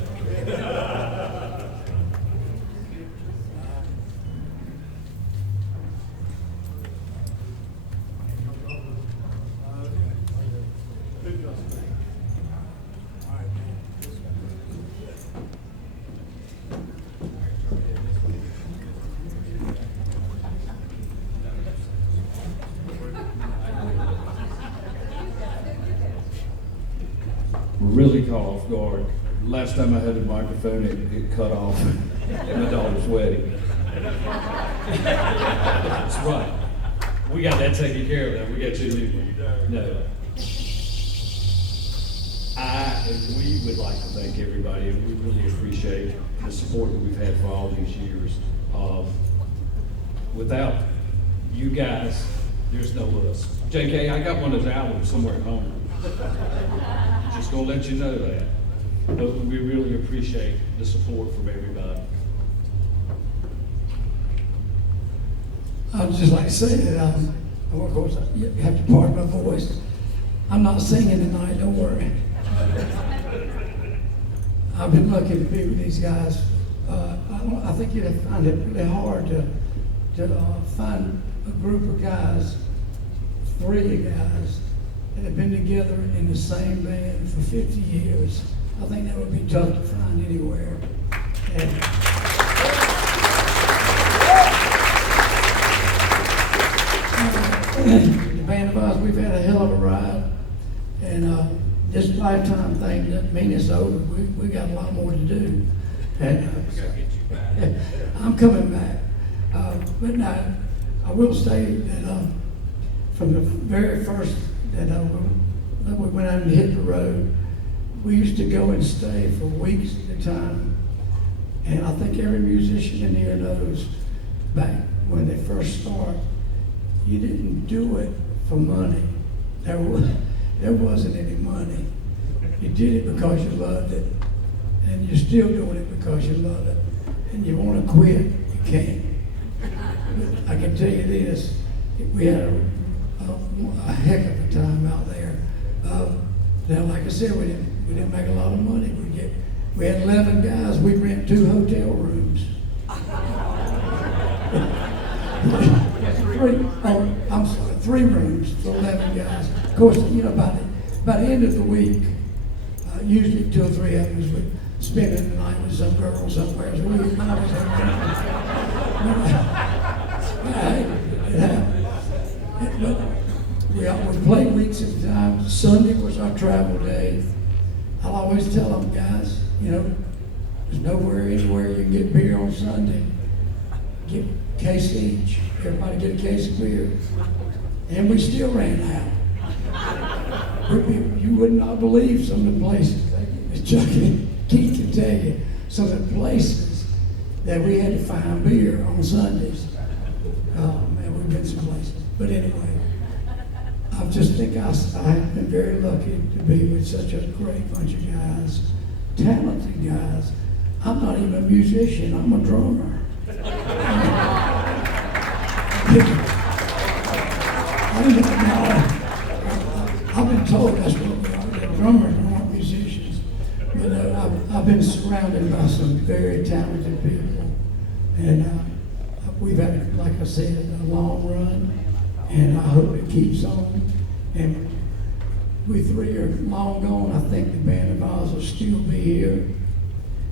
Really caught off guard. Last time I had a microphone, it cut off at my daughter's wedding. That's right. We got that taken care of now. We got you a new one. No. We would like to thank everybody, and we really appreciate the support that we've had for all these years. Without you guys, there's no us. JK, I got one of those albums somewhere at home. Just gonna let you know that. But we really appreciate the support from everybody. I'd just like to say that, of course, you have to pardon my voice. I'm not singing tonight, don't worry. I've been lucky to be with these guys. I think you'd find it really hard to find a group of guys, three guys, that have been together in the same band for 50 years. I think that would be tough to find anywhere. And the band of us, we've had a hell of a ride. And this lifetime thing doesn't mean it's over. We got a lot more to do. And I'm coming back. But now, I will say that from the very first that we went out and hit the road, we used to go and stay for weeks at a time. And I think every musician in here knows back when they first start, you didn't do it for money. There wasn't any money. You did it because you loved it. And you're still doing it because you love it. And you want to quit, you can't. But I can tell you this, we had a heck of a time out there. Now, like I said, we didn't make a lot of money. We had 11 guys. We rent 2 hotel rooms. Three rooms for 11 guys. Of course, you know, by the end of the week, usually 2 or 3 of us would spend the night with some girl somewhere. So we was But we played weeks at a time. Sunday was our travel day. I'll always tell them, guys, you know, there's nowhere, anywhere you can get beer on Sunday. Get a case each. Everybody get a case of beer. And we still ran out. You would not believe some of the places. Chuck and Keith can tell you some of the places that we had to find beer on Sundays. Man, we've been some places. But anyway, I just think I have been very lucky to be with such a great bunch of guys, talented guys. I'm not even a musician, I'm a drummer. I've been told that's what drummers aren't musicians. But I've been surrounded by some very talented people. And we've had, like I said, a long run. And I hope it keeps on. And we three are long gone. I think the Band of Oz will still be here.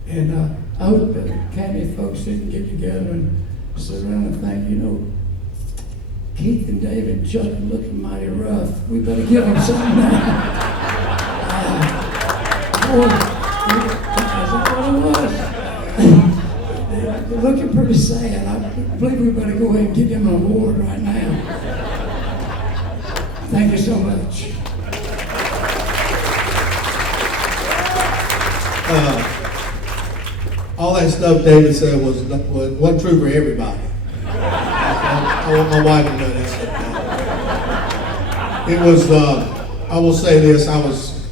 And I hope that Academy folks didn't get together and sit around and think, you know, Keith and David and Chuck are looking mighty rough. We better give them something now. Boy, that's what it was. They're looking pretty sad. I believe we better go ahead and give them an award right now. Thank you so much. All that stuff David said wasn't true for everybody. I want my wife to know that stuff. It was, I will say this,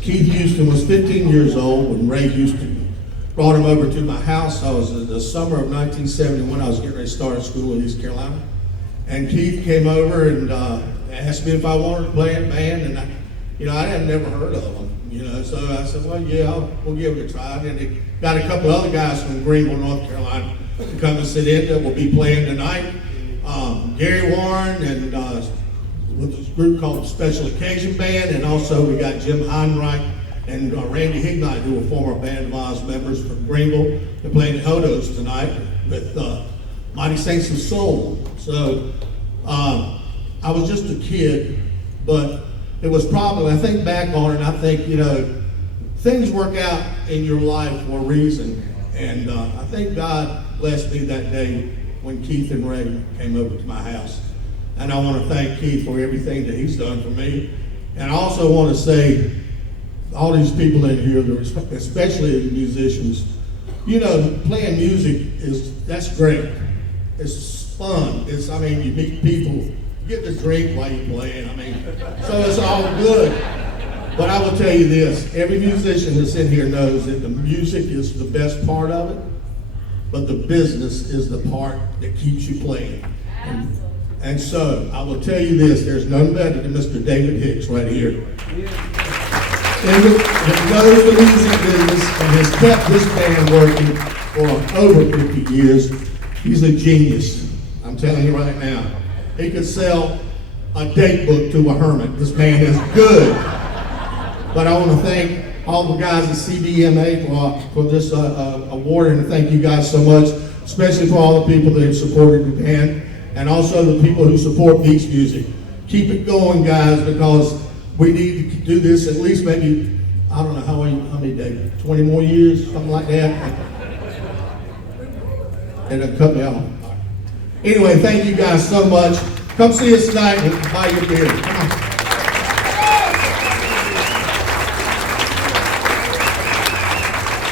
Keith Houston was 15 years old when Ray Houston brought him over to my house. I was in the summer of 1971. I was getting ready to start at school in East Carolina. And Keith came over and asked me if I wanted to play in band, and I had never heard of them. So I said, well, yeah, we'll give it a try. And they got a couple other guys from Greenville, North Carolina, to come and sit in that will be playing tonight. Gary Warren and with this group called the Special Occasion Band, and also we got Jim Heinreich and Randy Hignite, who are former Band of Oz members from Greenville. They're playing Hodos tonight with Mighty Saints of Soul. So I was just a kid, but it was probably, I think back on it, and I think, things work out in your life for a reason. And I think God blessed me that day when Keith and Ray came over to my house. And I want to thank Keith for everything that he's done for me. And I also want to say, all these people in here, especially the musicians, playing music that's great. It's fun. You meet people, you get to drink while you're playing. So it's all good. But I will tell you this, every musician that's in here knows that the music is the best part of it, but the business is the part that keeps you playing. And so I will tell you this, there's none better than Mr. David Hicks right here. He knows the music business and has kept this band working for over 50 years. He's a genius, I'm telling you right now. He could sell a date book to a hermit. This man is good. But I want to thank all the guys at CBMA for this award, and thank you guys so much, especially for all the people that have supported the band, and also the people who support beach music. Keep it going, guys, because we need to do this at least maybe, I don't know how many days, 20 more years, something like that. And it'll cut me off. Anyway, thank you guys so much. Come see us tonight and buy your beer. Come on.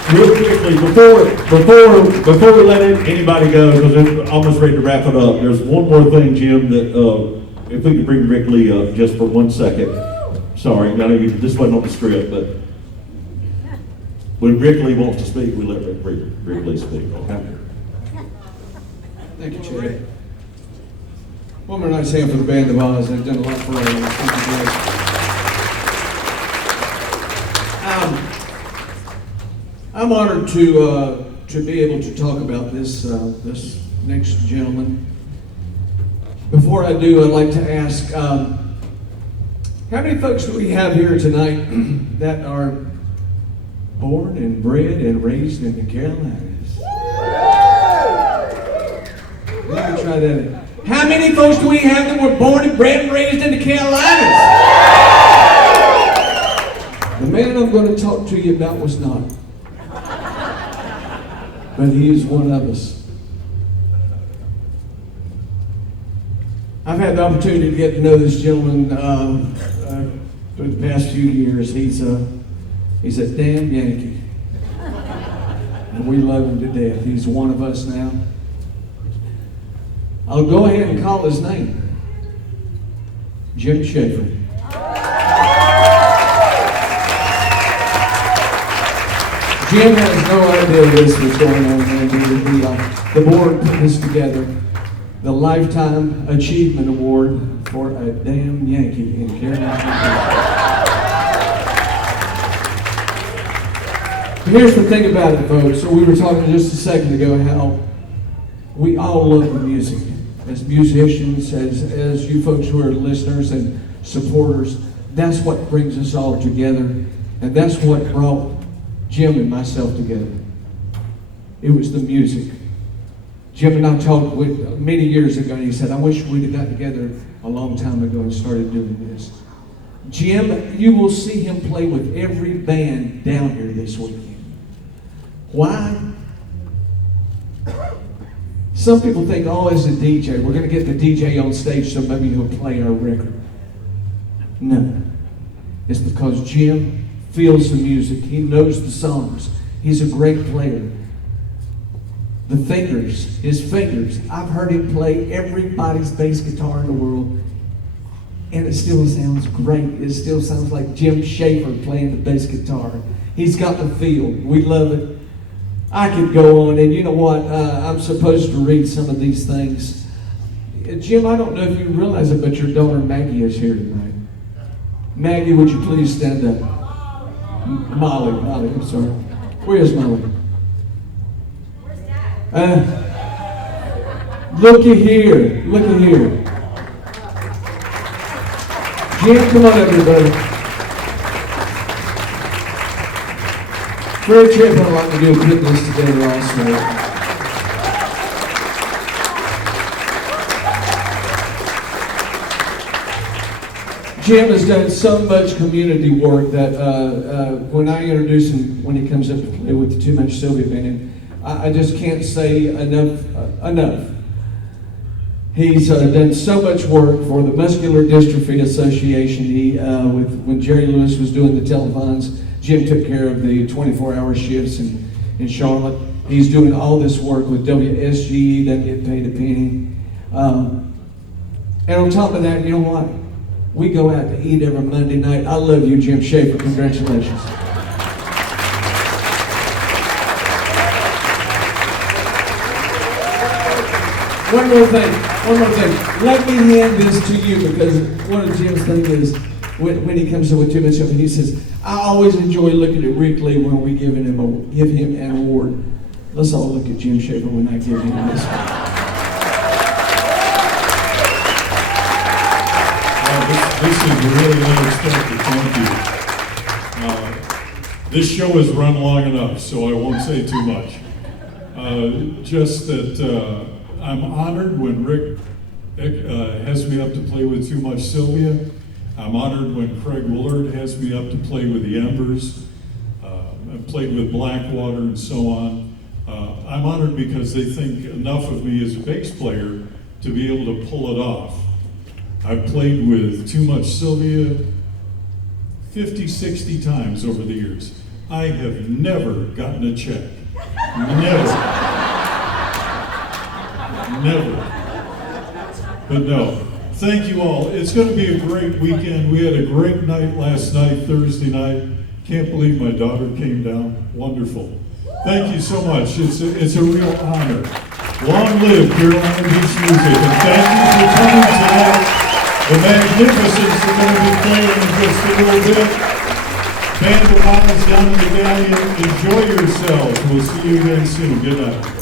Real quickly, before we let anybody go, because we're almost ready to wrap it up, there's one more thing, Jim, that if we could bring Rick Lee up just for 1 second. Sorry, I know this wasn't on the script, but when Rick Lee wants to speak, we let Rick Lee speak, okay? Thank you, Chad. One more nice hand for the Band of Oz. They've done a lot for us. Thank you, guys. I'm honored to be able to talk about this next gentleman. Before I do, I'd like to ask, how many folks do we have here tonight that are born and bred and raised in the Carolinas? Let me try that. How many folks do we have that were born and bred and raised in the Carolinas? The man I'm going to talk to you about was not. But he is one of us. I've had the opportunity to get to know this gentleman for the past few years. He's a damn Yankee. And we love him to death. He's one of us now. I'll go ahead and call his name. Jim Schaefer. Jim has no idea this was going on there. The board put this together. The Lifetime Achievement Award for a damn Yankee in Carolina. Here's the thing about it, folks. So we were talking just a second ago how we all love the music. As musicians, as you folks who are listeners and supporters, that's what brings us all together. And that's what brought Jim and myself together. It was the music. Jim and I talked many years ago, and he said, I wish we'd have got together a long time ago and started doing this. Jim, you will see him play with every band down here this weekend. Why? Some people think, oh, as a DJ, we're going to get the DJ on stage so maybe he'll play our record. No. It's because Jim feels the music. He knows the songs. He's a great player. The fingers, his fingers. I've heard him play everybody's bass guitar in the world, and it still sounds great. It still sounds like Jim Schaefer playing the bass guitar. He's got the feel. We love it. I could go on, and you know what? I'm supposed to read some of these things. Jim, I don't know if you realize it, but your daughter Maggie is here tonight. Maggie, would you please stand up? Molly, I'm sorry. Where is Molly? Looky here. Jim, come on up here, buddy. Fred Tripp would like to do put this together also. Jim has done so much community work that when I introduce him, when he comes up to play with the Too Much Sylvia Band, I just can't say enough. He's done so much work for the Muscular Dystrophy Association. When Jerry Lewis was doing the telethons, Jim took care of the 24-hour shifts in Charlotte. He's doing all this work with WSG, doesn't get paid a penny. And on top of that, you know what? We go out to eat every Monday night. I love you, Jim Schaefer. Congratulations. One more thing. Let me hand this to you, because one of Jim's things is when he comes in with Too Much Sylvia, he says, I always enjoy looking at Rick Lee when we give him an award. Let's all look at Jim Schaefer when I give him this. This is really unexpected. Thank you. This show has run long enough, so I won't say too much. Just that I'm honored when Rick has me up to play with Too Much Sylvia. I'm honored when Craig Willard has me up to play with the Embers. I've played with Blackwater and so on. I'm honored because they think enough of me as a bass player to be able to pull it off. I've played with Too Much Sylvia 50, 60 times over the years. I have never gotten a check. Never. But no, thank you all. It's going to be a great weekend. We had a great night last night, Thursday night. Can't believe my daughter came down. Wonderful. Thank you so much. It's a real honor. Long live Carolina Beach Music, and thank you for coming tonight. The Magnificents are going to be playing in just a little bit. Band of Wiles down in the galleon. Enjoy yourselves. We'll see you again soon. Good night.